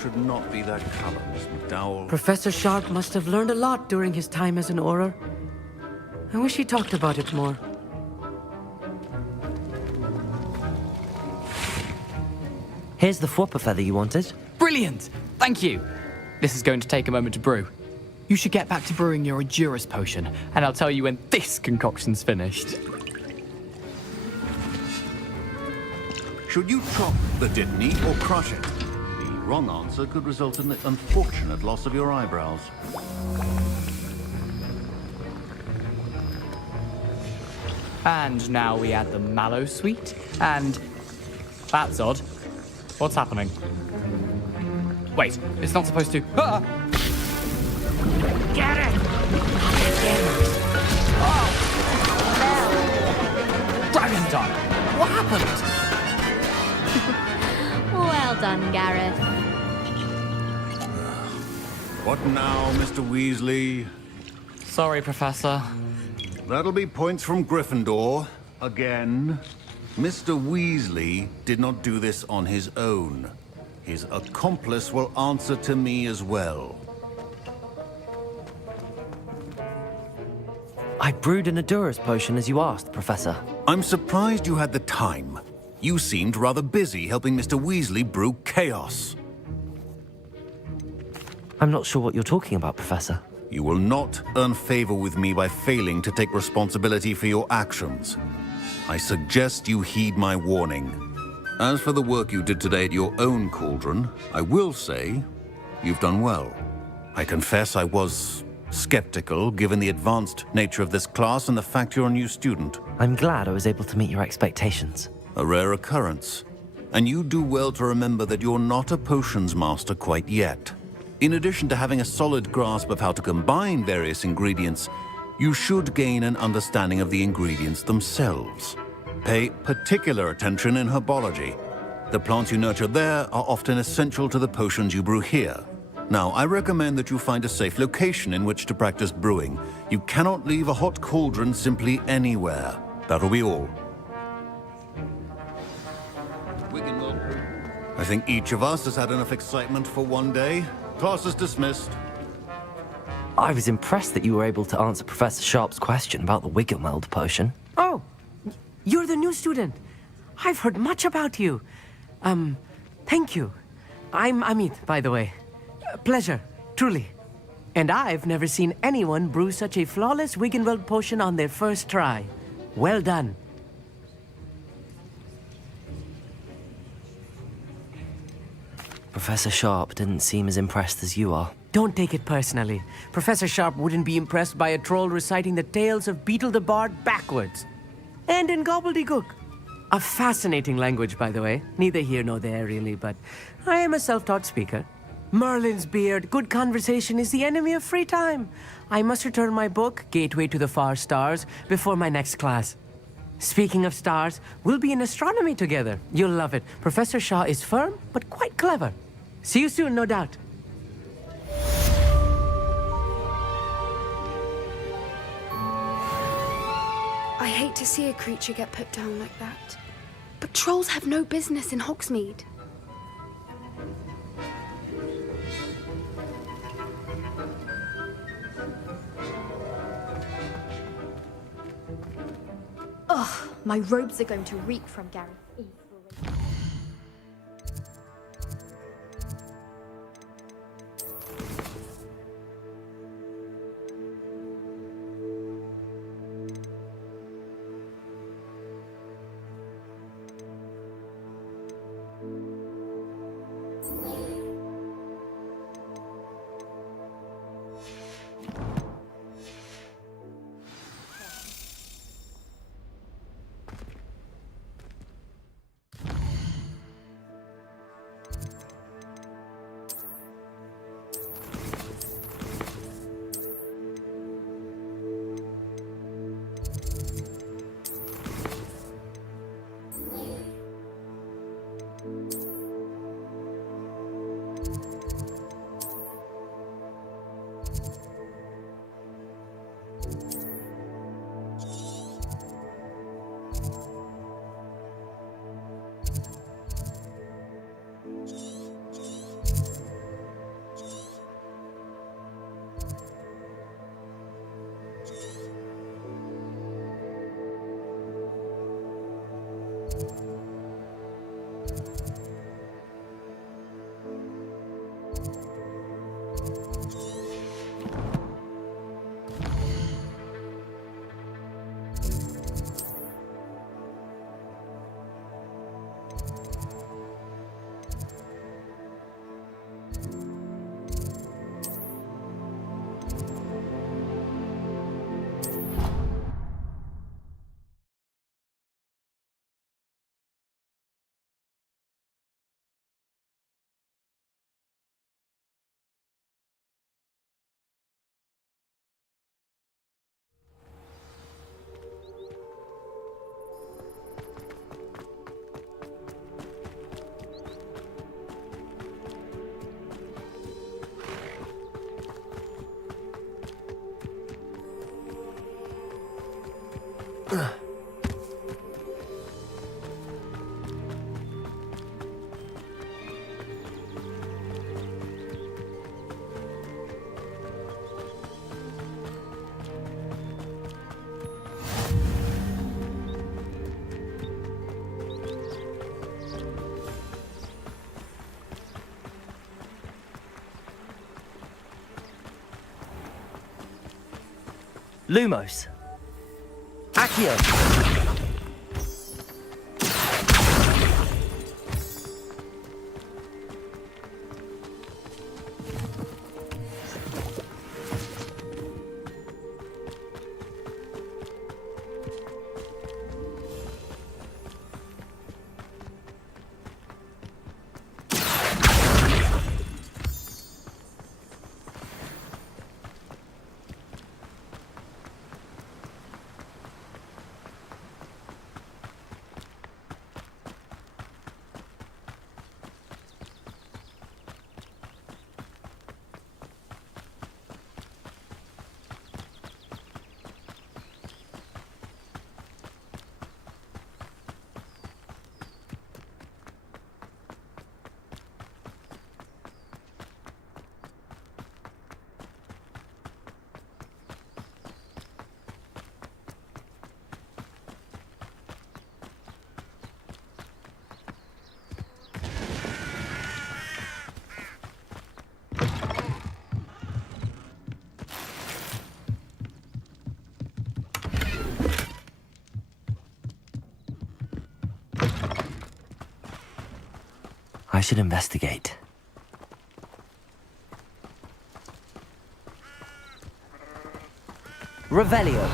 Should not be that color, Miss McDowell. Professor Sharp must have learned a lot during his time as an Auror. I wish he talked about it more. Here's the Fwooper feather you wanted. Brilliant! Thank you! This is going to take a moment to brew. You should get back to brewing your Edurus potion, and I'll tell you when this concoction's finished. Should you chop the Dittany or crush it? The wrong answer could result in the unfortunate loss of your eyebrows. And now we add the mallow sweet, and... That's odd. What's happening? Wait, it's not supposed to... Ah! Get it! Dragon time! What happened? Well done, Gareth. What now, Mr. Weasley? Sorry, Professor. That'll be points from Gryffindor. Again. Mr. Weasley did not do this on his own. His accomplice will answer to me as well. I brewed an Edurus potion as you asked, Professor. I'm surprised you had the time. You seemed rather busy helping Mr. Weasley brew chaos. I'm not sure what you're talking about, Professor. You will not earn favor with me by failing to take responsibility for your actions. I suggest you heed my warning. As for the work you did today at your own cauldron, I will say you've done well. I confess I was skeptical, given the advanced nature of this class and the fact you're a new student. I'm glad I was able to meet your expectations. A rare occurrence. And you do well to remember that you're not a potions master quite yet. In addition to having a solid grasp of how to combine various ingredients, you should gain an understanding of the ingredients themselves. Pay particular attention in herbology. The plants you nurture there are often essential to the potions you brew here. Now, I recommend that you find a safe location in which to practice brewing. You cannot leave a hot cauldron simply anywhere. That'll be all. I think each of us has had enough excitement for one day. Class is dismissed. I was impressed that you were able to answer Professor Sharp's question about the Wiggenweld potion. Oh, you're the new student. I've heard much about you. Thank you. I'm Amit, by the way. Pleasure, truly. And I've never seen anyone brew such a flawless Wiggenweld potion on their first try. Well done. Professor Sharp didn't seem as impressed as you are. Don't take it personally. Professor Sharp wouldn't be impressed by a troll reciting the tales of Beetle the Bard backwards. And in gobbledygook. A fascinating language, by the way. Neither here nor there, really, but I am a self-taught speaker. Merlin's beard, good conversation is the enemy of free time. I must return my book, Gateway to the Far Stars, before my next class. Speaking of stars, we'll be in astronomy together. You'll love it. Professor Shah is firm, but quite clever. See you soon, no doubt. I hate to see a creature get put down like that. But trolls have no business in Hogsmeade. Ugh, my robes are going to reek from Gareth. Lumos. Accio. should investigate. Revelio.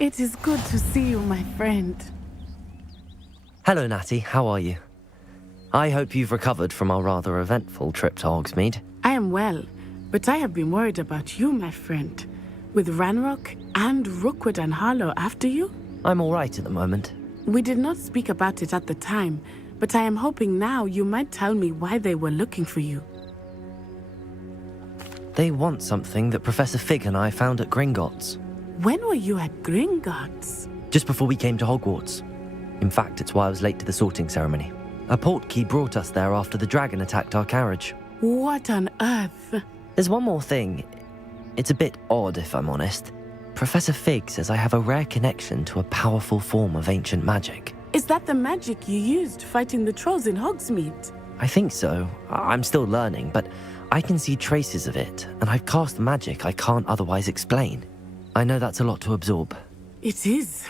It is good to see you, my friend. Hello, Natty. How are you? I hope you've recovered from our rather eventful trip to Hogsmeade. I am well, but I have been worried about you, my friend. With Ranrock and Rookwood and Harlow after you? I'm all right at the moment. We did not speak about it at the time, but I am hoping now you might tell me why they were looking for you. They want something that Professor Fig and I found at Gringotts. When were you at Gringotts? Just before we came to Hogwarts. In fact, it's why I was late to the sorting ceremony. A portkey brought us there after the dragon attacked our carriage. What on earth? There's one more thing. It's a bit odd, if I'm honest. Professor Fig says I have a rare connection to a powerful form of ancient magic. Is that the magic you used fighting the trolls in Hogsmeade? I think so. I'm still learning, but I can see traces of it, and I've cast magic I can't otherwise explain. I know that's a lot to absorb. It is.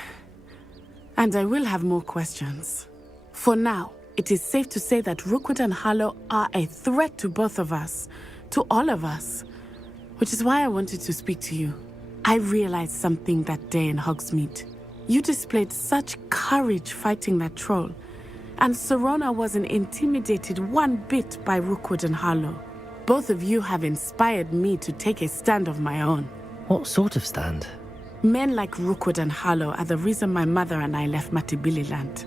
And I will have more questions. For now, it is safe to say that Rookwood and Harlow are a threat to both of us, to all of us, which is why I wanted to speak to you. I realized something that day in Hogsmeade. You displayed such courage fighting that troll, and Serona wasn't intimidated one bit by Rookwood and Harlow. Both of you have inspired me to take a stand of my own. What sort of stand? Men like Rookwood and Harlow are the reason my mother and I left Matibili land.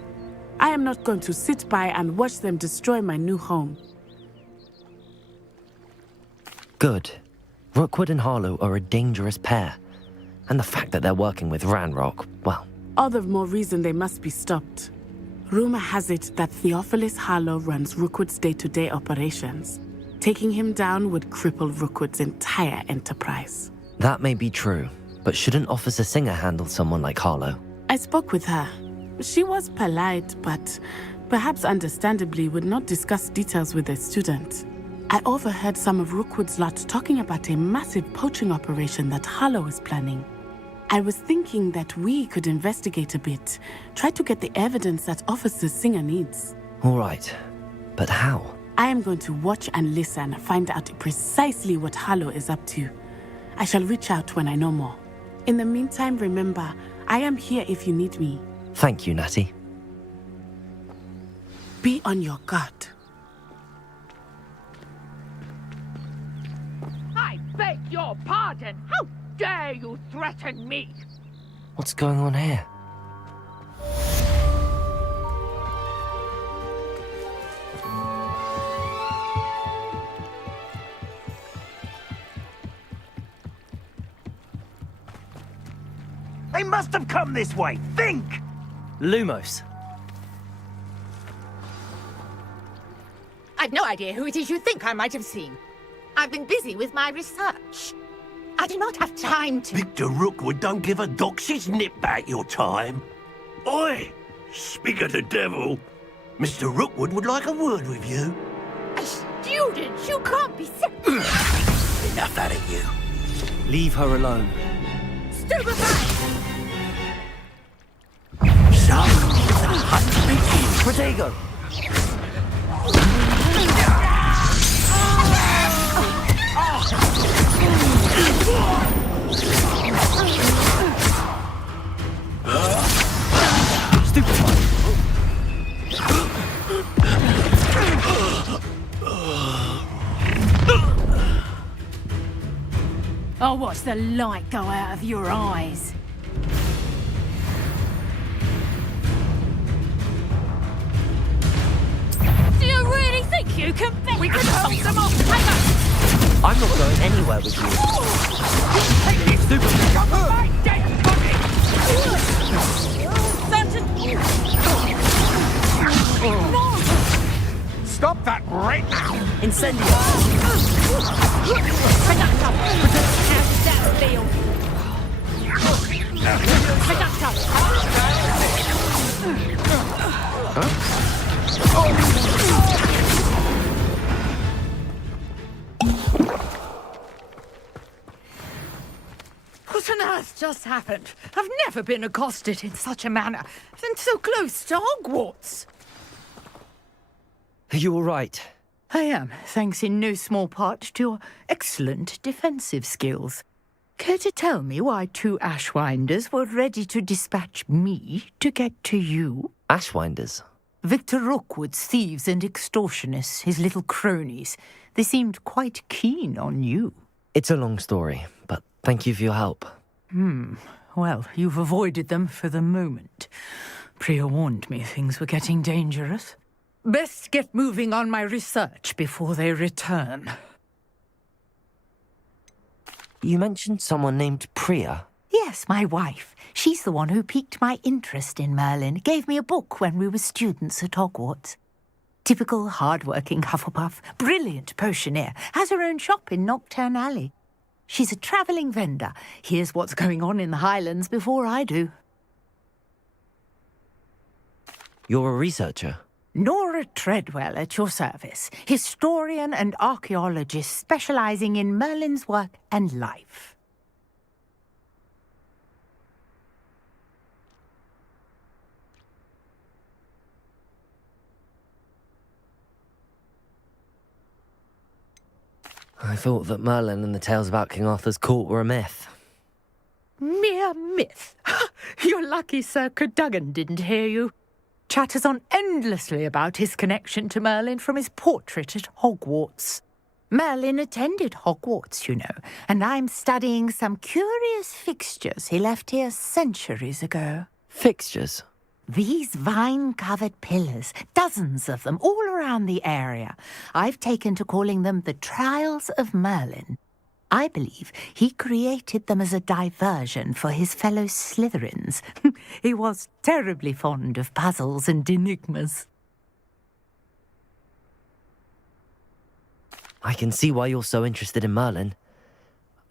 I am not going to sit by and watch them destroy my new home. Good. Rookwood and Harlow are a dangerous pair. And the fact that they're working with Ranrock, well... All the more reason they must be stopped. Rumor has it that Theophilus Harlow runs Rookwood's day-to-day operations. Taking him down would cripple Rookwood's entire enterprise. That may be true, but shouldn't Officer Singer handle someone like Harlow? I spoke with her. She was polite, but perhaps understandably would not discuss details with a student. I overheard some of Rookwood's lot talking about a massive poaching operation that Harlow is planning. I was thinking that we could investigate a bit, try to get the evidence that Officer Singer needs. All right, but how? I am going to watch and listen, find out precisely what Harlow is up to. I shall reach out when I know more. In the meantime, remember, I am here if you need me. Thank you, Natty. Be on your guard. I beg your pardon! How dare you threaten me? What's going on here? They must have come this way. Think! Lumos. I've no idea who it is you think I might have seen. I've been busy with my research. I do not have time to... Victor Rookwood don't give a doxy's nip back your time. Oi! Speak of the devil. Mr. Rookwood would like a word with you. A student? You can't be Enough out of you. Leave her alone. Stupefy! So, the hunt begins. Protego! I'll watch the light go out of your eyes. Do you really think you can beat? We can hold them off. I'm not going anywhere with you. Stop that right now! Incendio! How does that feel? What on earth just happened? I've never been accosted in such a manner, and so close to Hogwarts. Are you all right? I am, thanks in no small part to your excellent defensive skills. Care to tell me why 2 Ashwinders were ready to dispatch me to get to you? Ashwinders? Victor Rookwood's thieves and extortionists, his little cronies. They seemed quite keen on you. It's a long story, but thank you for your help. Well, you've avoided them for the moment. Priya warned me things were getting dangerous. Best get moving on my research before they return. You mentioned someone named Priya. Yes, my wife. She's the one who piqued my interest in Merlin, gave me a book when we were students at Hogwarts. Typical hard-working Hufflepuff, brilliant potioneer, has her own shop in Nocturne Alley. She's a travelling vendor, hears what's going on in the Highlands before I do. You're a researcher? Nora Treadwell at your service, historian and archaeologist specialising in Merlin's work and life. I thought that Merlin and the tales about King Arthur's court were a myth. Mere myth. You're lucky Sir Cadogan didn't hear you. Chatters on endlessly about his connection to Merlin from his portrait at Hogwarts. Merlin attended Hogwarts, you know, and I'm studying some curious fixtures he left here centuries ago. Fixtures? These vine-covered pillars, dozens of them, all around the area. I've taken to calling them the Trials of Merlin. I believe he created them as a diversion for his fellow Slytherins. He was terribly fond of puzzles and enigmas. I can see why you're so interested in Merlin.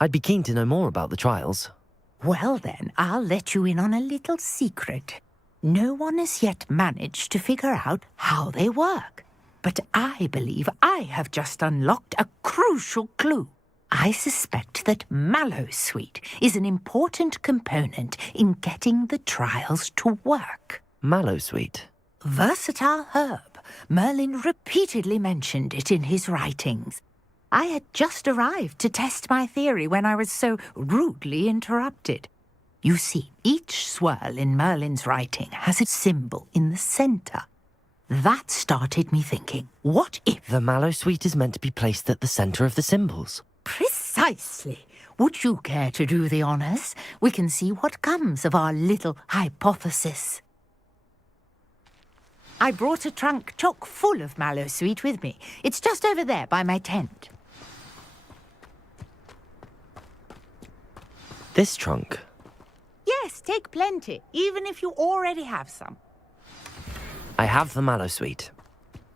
I'd be keen to know more about the trials. Well then, I'll let you in on a little secret. No one has yet managed to figure out how they work. But I believe I have just unlocked a crucial clue. I suspect that Mallowsweet is an important component in getting the trials to work. Mallowsweet? Versatile herb. Merlin repeatedly mentioned it in his writings. I had just arrived to test my theory when I was so rudely interrupted. You see, each swirl in Merlin's writing has a symbol in the centre. That started me thinking, what if... The Mallowsweet is meant to be placed at the centre of the symbols. Precisely. Would you care to do the honours? We can see what comes of our little hypothesis. I brought a trunk chock full of Mallowsweet with me. It's just over there by my tent. This trunk? Yes, take plenty, even if you already have some. I have the Mallowsweet.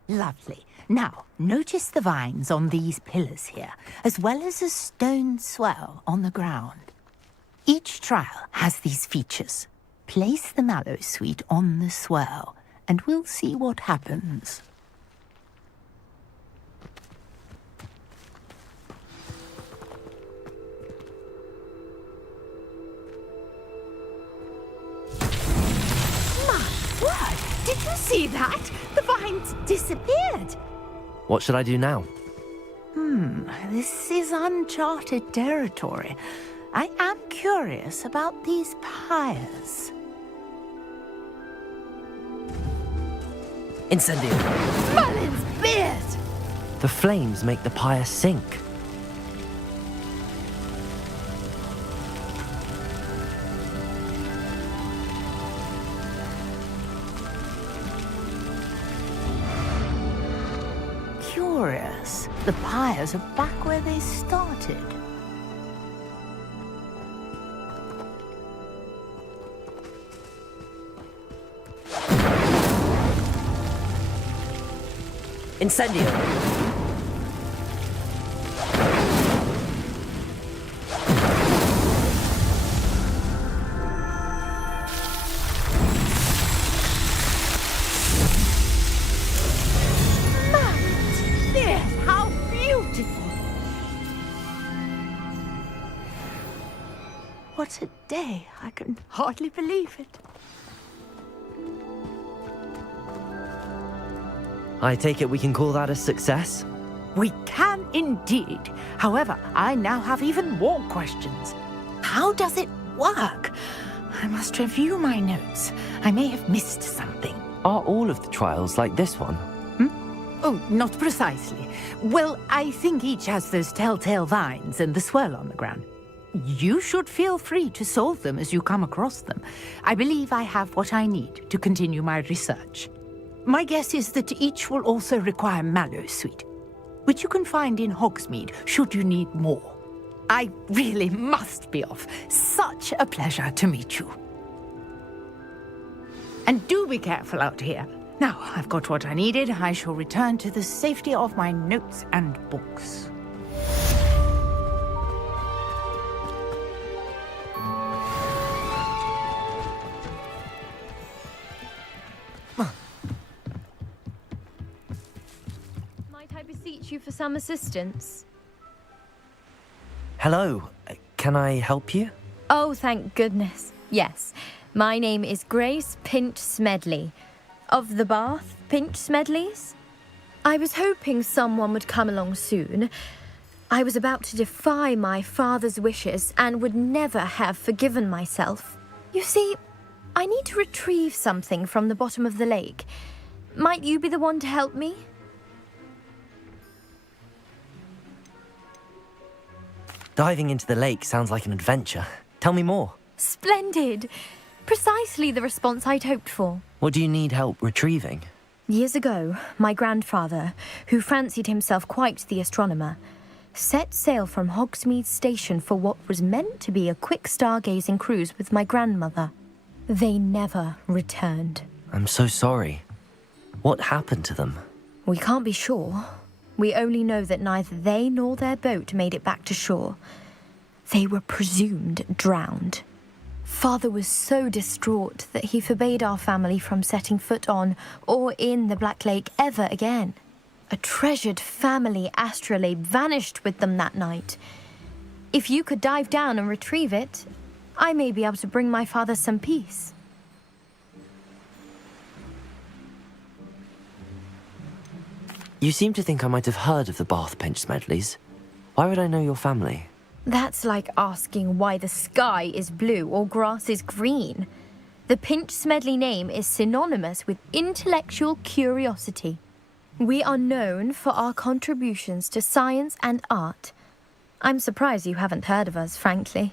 Lovely. Now, notice the vines on these pillars here, as well as a stone swell on the ground. Each trial has these features. Place the Mallowsweet on the swirl, and we'll see what happens. My word! Did you see that? The vines disappeared. What should I do now? This is uncharted territory. I am curious about these pyres. Incendio! Merlin's beard! The flames make the pyre sink. Curious. The pyres are back where they started. Incendio! How beautiful! What a day. I can hardly believe it. I take it we can call that a success? We can indeed. However, I now have even more questions. How does it work? I must review my notes. I may have missed something. Are all of the trials like this one? Oh, not precisely. Well, I think each has those telltale vines and the swirl on the ground. You should feel free to solve them as you come across them. I believe I have what I need to continue my research. My guess is that each will also require mallow sweet, which you can find in Hogsmeade should you need more. I really must be off. Such a pleasure to meet you. And do be careful out here. Now, I've got what I needed. I shall return to the safety of my notes and books. Might I beseech you for some assistance? Hello. Can I help you? Oh, thank goodness. Yes. My name is Grace Pinch Smedley. Of the Bath Pinch Smedleys? I was hoping someone would come along soon. I was about to defy my father's wishes and would never have forgiven myself. You see, I need to retrieve something from the bottom of the lake. Might you be the one to help me? Diving into the lake sounds like an adventure. Tell me more. Splendid! Precisely the response I'd hoped for. What do you need help retrieving? Years ago, my grandfather, who fancied himself quite the astronomer, set sail from Hogsmeade Station for what was meant to be a quick stargazing cruise with my grandmother. They never returned. I'm so sorry. What happened to them? We can't be sure. We only know that neither they nor their boat made it back to shore. They were presumed drowned. Father was so distraught that he forbade our family from setting foot on or in the Black Lake ever again. A treasured family astrolabe vanished with them that night. If you could dive down and retrieve it, I may be able to bring my father some peace. You seem to think I might have heard of the Bath Pinch Smedleys. Why would I know your family? That's like asking why the sky is blue or grass is green. The Pinch Smedley name is synonymous with intellectual curiosity. We are known for our contributions to science and art. I'm surprised you haven't heard of us, frankly.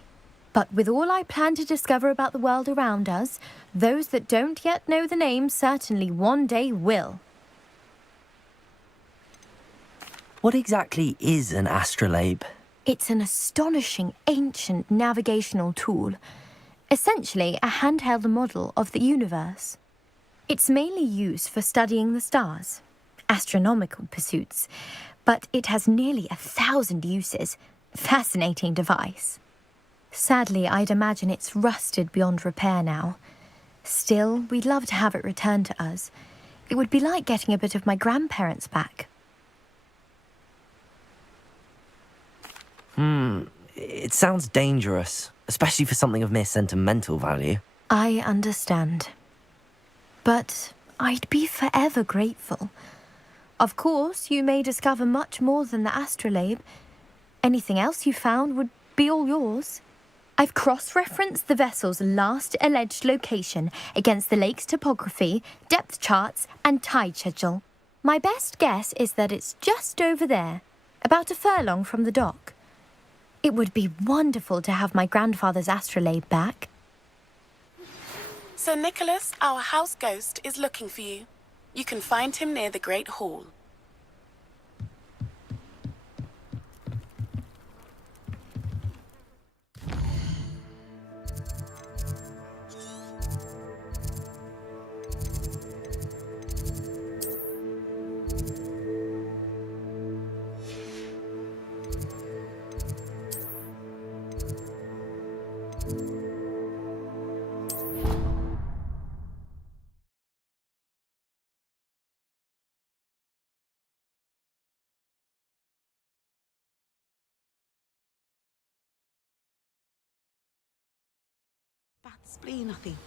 But with all I plan to discover about the world around us, those that don't yet know the name certainly one day will. What exactly is an astrolabe? It's an astonishing ancient navigational tool, essentially a handheld model of the universe. It's mainly used for studying the stars, astronomical pursuits, but it has nearly 1,000 uses. Fascinating device. Sadly, I'd imagine it's rusted beyond repair now. Still, we'd love to have it returned to us. It would be like getting a bit of my grandparents back. It sounds dangerous, especially for something of mere sentimental value. I understand. But I'd be forever grateful. Of course, you may discover much more than the astrolabe. Anything else you found would be all yours. I've cross-referenced the vessel's last alleged location against the lake's topography, depth charts, and tide schedule. My best guess is that it's just over there, about a furlong from the dock. It would be wonderful to have my grandfather's astrolabe back. Sir Nicholas, our house ghost, is looking for you. You can find him near the Great Hall. Bad spleen, I think.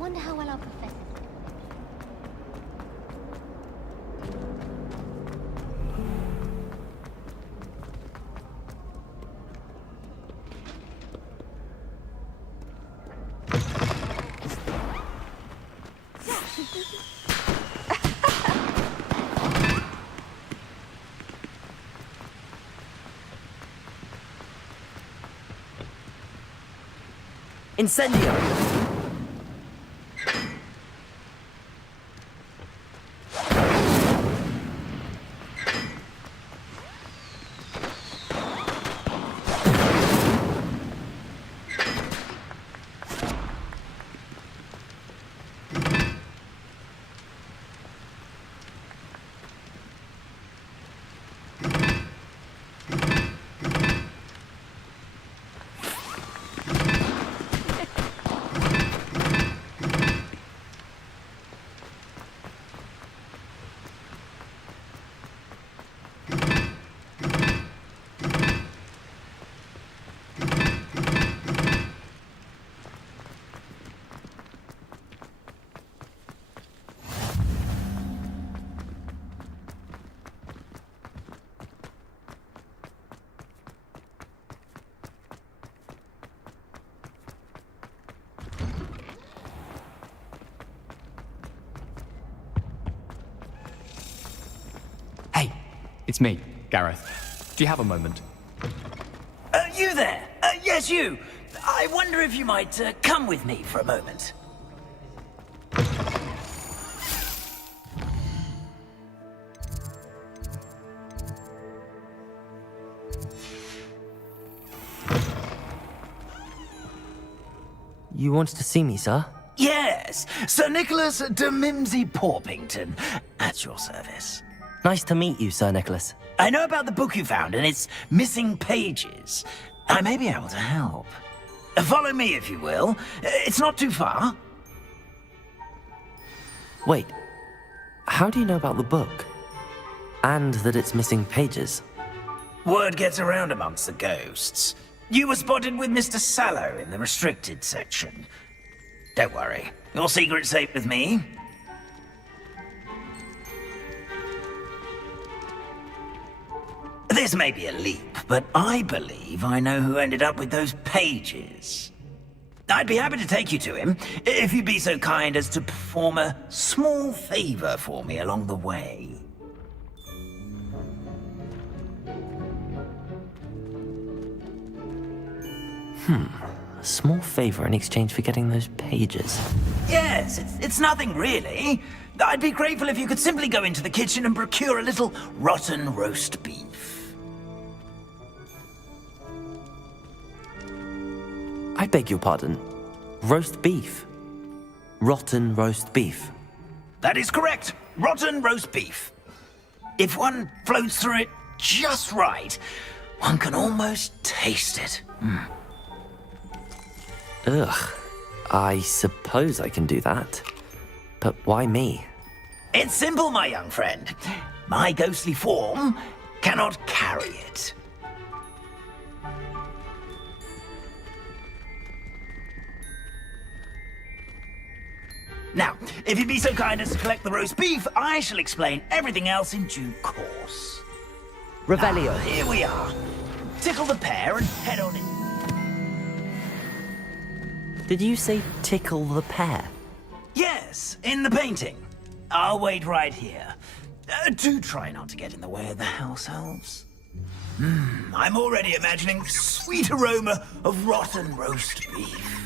Wonder how well our professor... Incendio! It's me, Gareth. Do you have a moment? You there? Yes, you. I wonder if you might come with me for a moment. You wanted to see me, sir? Yes, Sir Nicholas de Mimsy Porpington, at your service. Nice to meet you, Sir Nicholas. I know about the book you found and its missing pages. I may be able to help. Follow me, if you will. It's not too far. Wait, how do you know about the book? And that it's missing pages? Word gets around amongst the ghosts. You were spotted with Mr. Sallow in the restricted section. Don't worry, your secret's safe with me. This may be a leap, but I believe I know who ended up with those pages. I'd be happy to take you to him, if you'd be so kind as to perform a small favor for me along the way. A small favor in exchange for getting those pages. Yes, it's nothing really. I'd be grateful if you could simply go into the kitchen and procure a little rotten roast beef. I beg your pardon. Roast beef. Rotten roast beef. That is correct. Rotten roast beef. If one floats through it just right, One can almost taste it. Ugh. I suppose I can do that. But why me? It's simple, my young friend. My ghostly form cannot carry it. Now, if you'd be so kind as to collect the roast beef, I shall explain everything else in due course. Revelio. Here we are. Tickle the pear and head on in. Did you say tickle the pear? Yes, in the painting. I'll wait right here. Do try not to get in the way of the house elves. I'm already imagining the sweet aroma of rotten roast beef.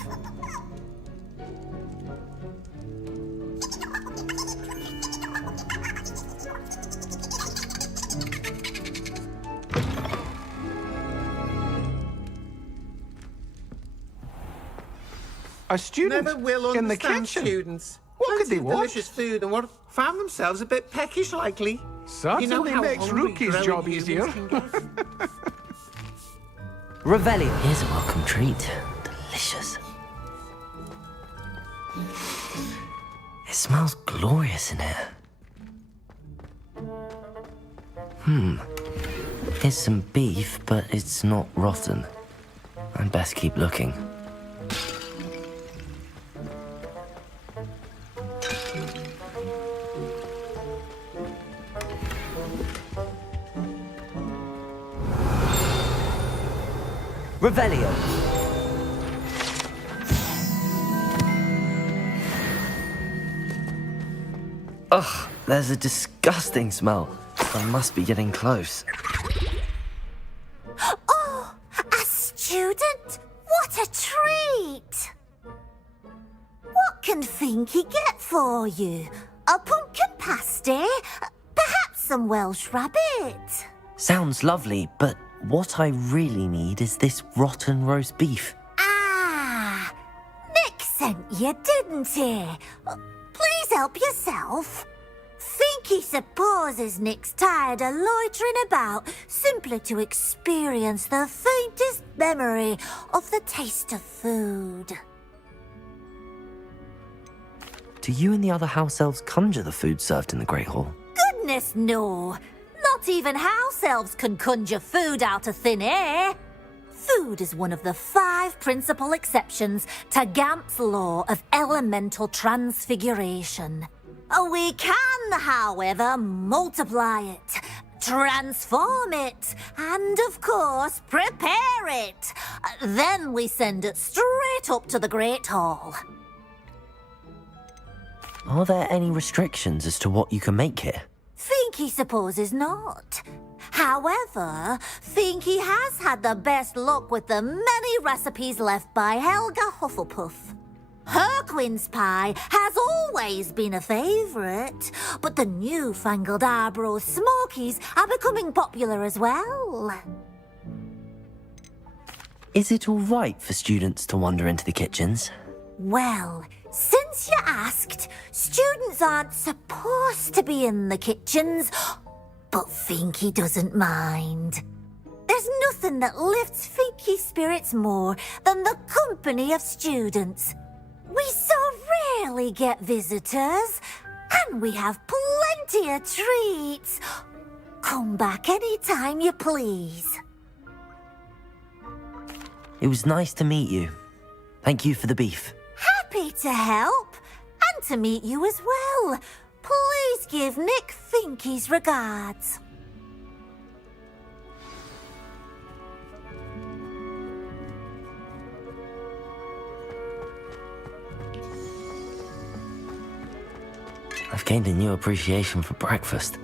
A student Never will in the understand kitchen. students. What could Plenty they of want? delicious food and what found themselves a bit peckish likely. Certainly you know how makes hungry Rookie's growing job humans easier. can get. Revelio. Here's a welcome treat. Delicious. It smells glorious in here. It's some beef, but it's not rotten. I'd best keep looking. Revelio. Ugh, there's a disgusting smell. I must be getting close. Oh, a student? What a treat! What can Finky get for you? A pumpkin pasty? Perhaps some Welsh rabbit? Sounds lovely, but what I really need is this rotten roast beef. Ah, Nick sent you, didn't he? Please help yourself. Finky supposes Nick's tired of loitering about simply to experience the faintest memory of the taste of food. Do you and the other house elves conjure the food served in the Great Hall? Goodness, no. Not even house elves can conjure food out of thin air. Food is one of the 5 principal exceptions to Gamp's law of elemental transfiguration. We can, however, multiply it, transform it, and, of course, prepare it. Then we send it straight up to the Great Hall. Are there any restrictions as to what you can make here? Finky supposes not. However, Finky has had the best luck with the many recipes left by Helga Hufflepuff. Her quince pie has always been a favourite, but the newfangled Arbroath Smokies are becoming popular as well. Is it all right for students to wander into the kitchens? Well, since you asked, students aren't supposed to be in the kitchens, but Finky doesn't mind. There's nothing that lifts Finky's spirits more than the company of students. We so rarely get visitors, and we have plenty of treats. Come back any time you please. It was nice to meet you. Thank you for the beef. Happy to help, and to meet you as well. Please give Nick Finky's regards. I've gained a new appreciation for breakfast.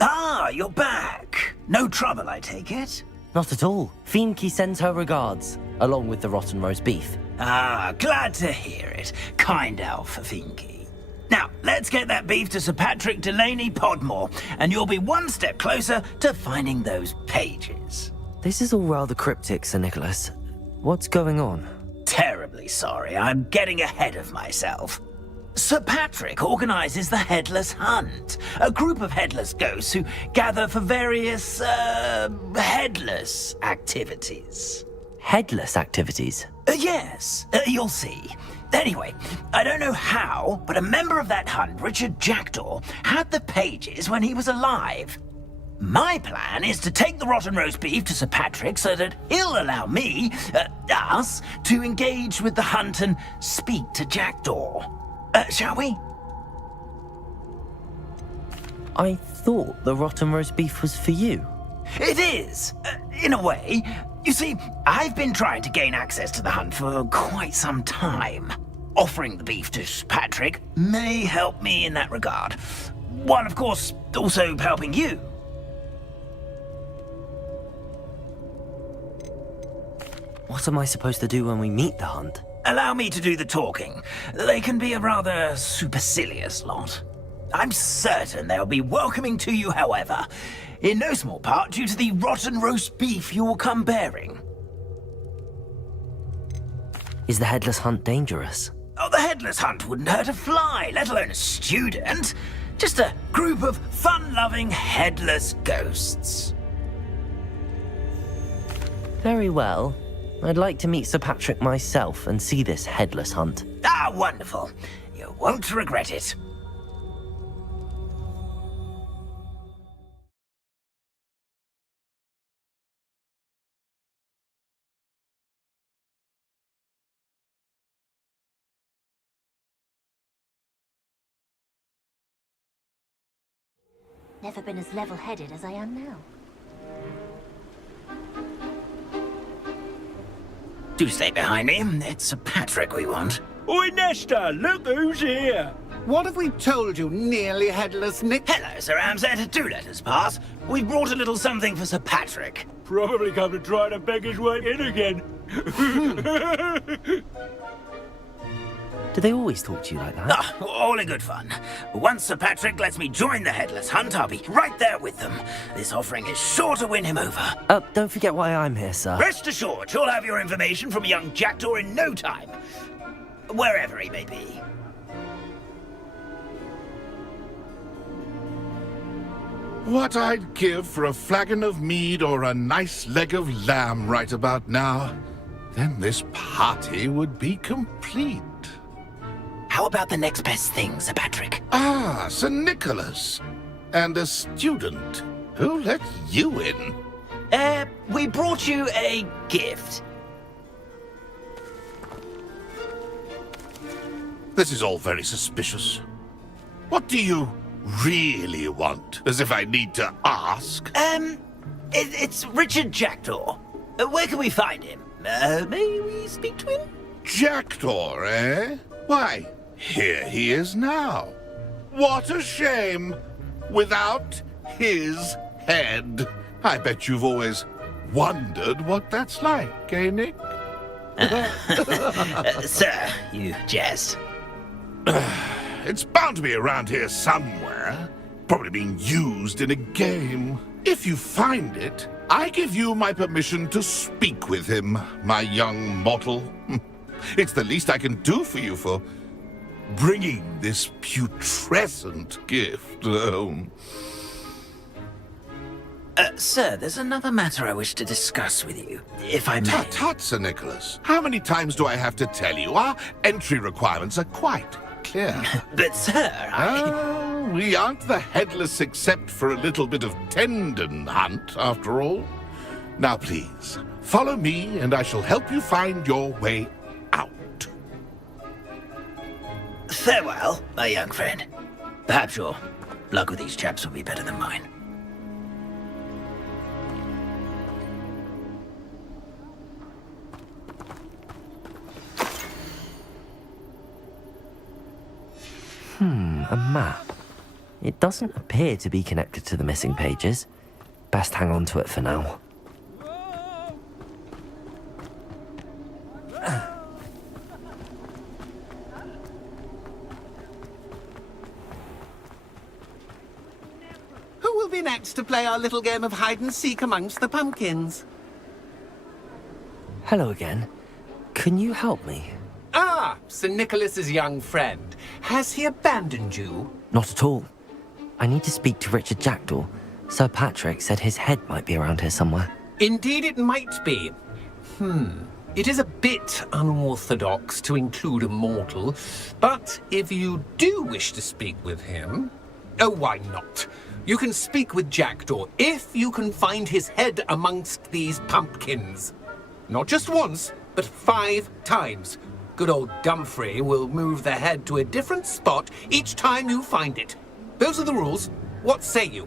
Ah, you're back. No trouble, I take it? Not at all. Finky sends her regards, along with the rotten roast beef. Ah, glad to hear it. Kind elf, Finky. Now, let's get that beef to Sir Patrick Delaney Podmore, and you'll be one step closer to finding those pages. This is all rather cryptic, Sir Nicholas. What's going on? Terribly sorry, I'm getting ahead of myself. Sir Patrick organizes the Headless Hunt, a group of headless ghosts who gather for various, headless activities. Headless activities? Yes, you'll see. Anyway, I don't know how, but a member of that hunt, Richard Jackdaw, had the pages when he was alive. My plan is to take the rotten roast beef to Sir Patrick so that he'll allow me, us, to engage with the hunt and speak to Jackdaw. Shall we? I thought the rotten roast beef was for you. It is, in a way. You see, I've been trying to gain access to the hunt for quite some time. Offering the beef to Sir Patrick may help me in that regard. While, of course, also helping you. What am I supposed to do when we meet the hunt? Allow me to do the talking. They can be a rather supercilious lot. I'm certain they'll be welcoming to you, however, in no small part due to the rotten roast beef you will come bearing. Is the Headless Hunt dangerous? Oh, the Headless Hunt wouldn't hurt a fly, let alone a student. Just a group of fun-loving headless ghosts. Very well. I'd like to meet Sir Patrick myself and see this Headless Hunt. Ah, wonderful. You won't regret it. Never been as level-headed as I am now. Do stay behind me. It's Sir Patrick we want. Oi, Nesta, look who's here. What have we told you, nearly headless Nick? Hello, Sir Ramsed. Do let us pass. We've brought a little something for Sir Patrick. Probably come to try to beg his way in again. Do they always talk to you like that? Ah, all in good fun. Once Sir Patrick lets me join the Headless Hunt, I'll be right there with them. This offering is sure to win him over. Don't forget why I'm here, sir. Rest assured, you'll have your information from a young Jackdaw in no time. Wherever he may be. What I'd give for a flagon of mead or a nice leg of lamb right about now. Then this party would be complete. How about the next best thing, Sir Patrick? Ah, Sir Nicholas. And a student. Who let you in? We brought you a gift. This is all very suspicious. What do you really want? As if I need to ask. It's Richard Jackdaw. Where can we find him? May we speak to him? Jackdaw, eh? Why, here he is now. What a shame. Without his head. I bet you've always wondered what that's like, eh, Nick? Sir, you jest. It's bound to be around here somewhere. Probably being used in a game. If you find it, I give you my permission to speak with him, my young mortal. It's the least I can do for you for bringing this putrescent gift home. Sir, there's another matter I wish to discuss with you, if I may. Tut, Sir Nicholas. How many times do I have to tell you? Our entry requirements are quite clear. But, sir, we aren't the headless except for a little bit of tendon hunt, after all. Now, please, follow me, and I shall help you find your way out. Farewell, my young friend. Perhaps your luck with these chaps will be better than mine. A map. It doesn't appear to be connected to the missing pages. Best hang on to it for now. Who will be next to play our little game of hide and seek amongst the pumpkins? Hello again. Can you help me? Ah, Sir Nicholas's young friend. Has he abandoned you? Not at all. I need to speak to Richard Jackdaw. Sir Patrick said his head might be around here somewhere. Indeed it might be. It is a bit unorthodox to include a mortal, but if you do wish to speak with him... Oh, why not? You can speak with Jackdaw if you can find his head amongst these pumpkins. Not just once, but 5 times. Good old Dumfrey will move the head to a different spot each time you find it. Those are the rules. What say you?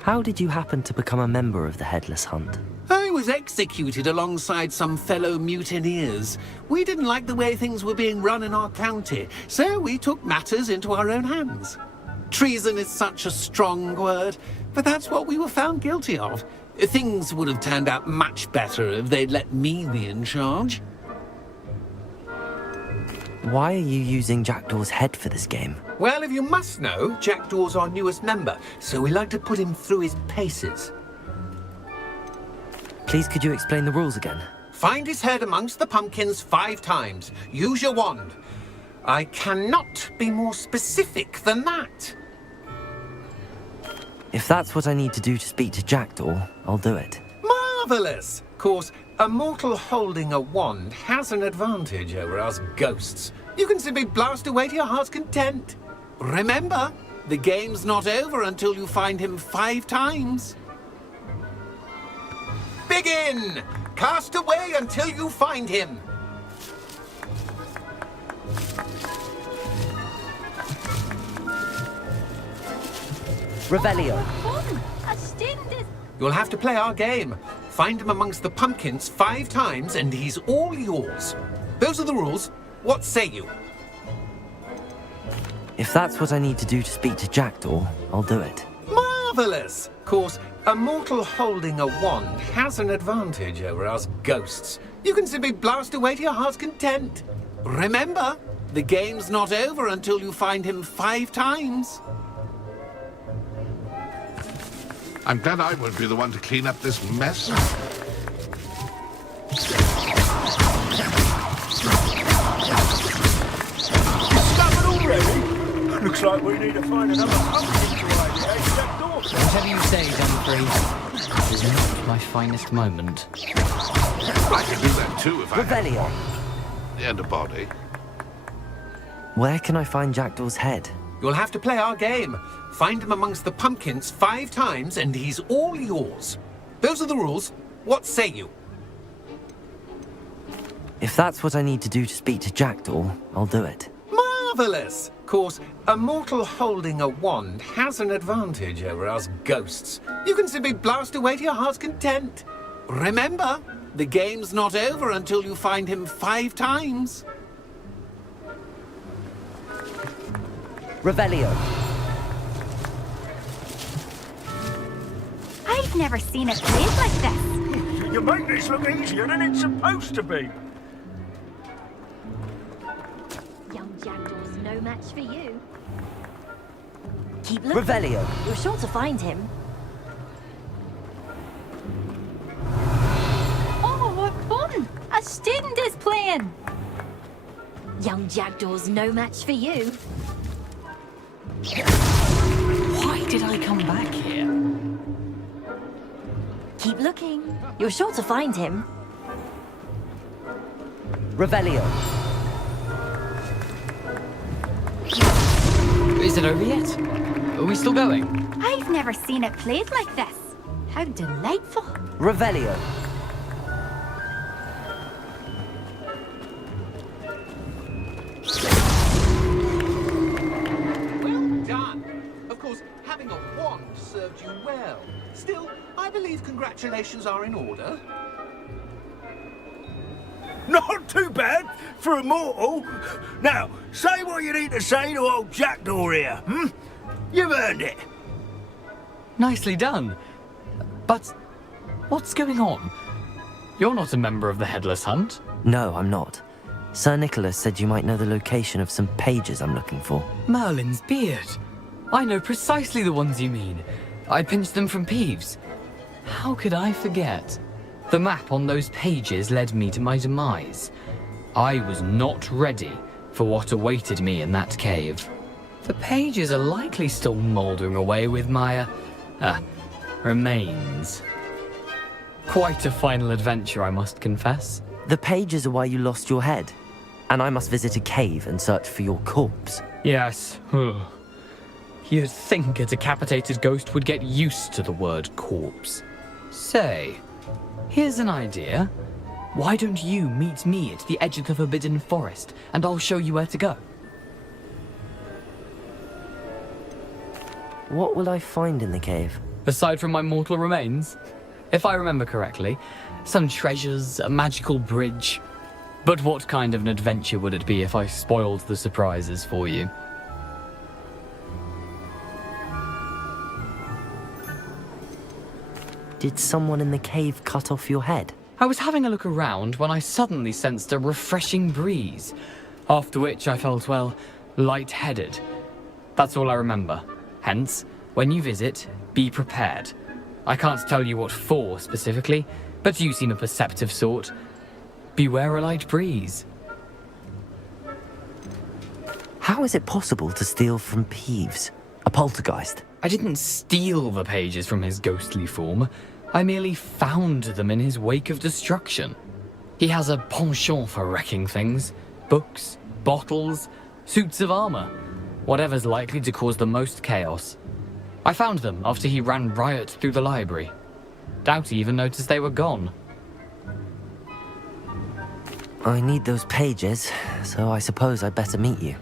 How did you happen to become a member of the Headless Hunt? I was executed alongside some fellow mutineers. We didn't like the way things were being run in our county, so we took matters into our own hands. Treason is such a strong word, but that's what we were found guilty of. Things would have turned out much better if they'd let me be in charge. Why are you using Jackdaw's head for this game? Well, if you must know, Jackdaw's our newest member, so we like to put him through his paces. Please, could you explain the rules again? Find his head amongst the pumpkins 5 times. Use your wand. I cannot be more specific than that. If that's what I need to do to speak to Jackdaw, I'll do it. Marvellous! Of course, a mortal holding a wand has an advantage over us ghosts. You can simply blast away to your heart's content. Remember, the game's not over until you find him 5 times. Begin! Cast away until you find him. Revelio. You'll have to play our game. Find him amongst the pumpkins 5 times and he's all yours. Those are the rules. What say you? If that's what I need to do to speak to Jackdaw, I'll do it. Marvellous! Of course, a mortal holding a wand has an advantage over us ghosts. You can simply blast away to your heart's content. Remember, the game's not over until you find him 5 times. I'm glad I won't be the one to clean up this mess. Stop it already? Looks like we need to find another pumpkin to hide. Whatever you say, Dumfrey. This is not my finest moment. I can do that too if I Revelio. And a body. Where can I find Jackdaw's head? You'll have to play our game. Find him amongst the pumpkins 5 times and he's all yours. Those are the rules. What say you? If that's what I need to do to speak to Jackdaw, I'll do it. Marvellous! Of course, a mortal holding a wand has an advantage over us ghosts. You can simply blast away to your heart's content. Remember, the game's not over until you find him 5 times. Revelio. I've never seen it played like this. You make this look easier than it's supposed to be. Young Jackdaw's no match for you. Keep looking. Revelio. You're sure to find him. Oh, what fun! A student is playing. Young Jackdaw's no match for you. Why did I come back here? Keep looking. You're sure to find him. Revelio. Is it over yet? Are we still going? I've never seen it played like this. How delightful. Revelio. Well done. Of course, having a wand served you well. Still, I believe congratulations are in order. Not too bad for a mortal. Now, say what you need to say to old Jackdaw here, You've earned it. Nicely done. But what's going on? You're not a member of the Headless Hunt. No, I'm not. Sir Nicholas said you might know the location of some pages I'm looking for. Merlin's beard. I know precisely the ones you mean. I pinched them from Peeves. How could I forget? The map on those pages led me to my demise. I was not ready for what awaited me in that cave. The pages are likely still mouldering away with my, remains. Quite a final adventure, I must confess. The pages are why you lost your head, and I must visit a cave and search for your corpse. Yes. You'd think a decapitated ghost would get used to the word corpse. Say, here's an idea. Why don't you meet me at the edge of the Forbidden Forest, and I'll show you where to go? What will I find in the cave? Aside from my mortal remains? If I remember correctly, some treasures, a magical bridge. But what kind of an adventure would it be if I spoiled the surprises for you? Did someone in the cave cut off your head? I was having a look around when I suddenly sensed a refreshing breeze, after which I felt, well, lightheaded. That's all I remember. Hence, when you visit, be prepared. I can't tell you what for specifically, but you seem a perceptive sort. Beware a light breeze. How is it possible to steal from Peeves, a poltergeist? I didn't steal the pages from his ghostly form. I merely found them in his wake of destruction. He has a penchant for wrecking things. Books, bottles, suits of armor. Whatever's likely to cause the most chaos. I found them after he ran riot through the library. Doubt he even noticed they were gone. I need those pages, so I suppose I'd better meet you.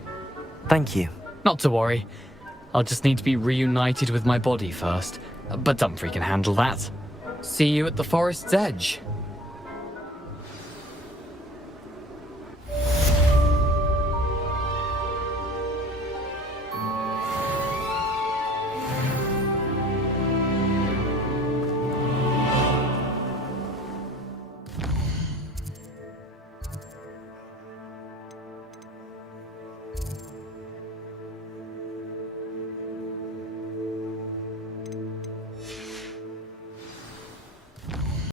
Thank you. Not to worry. I'll just need to be reunited with my body first. But Dumfries can handle that. See you at the forest's edge.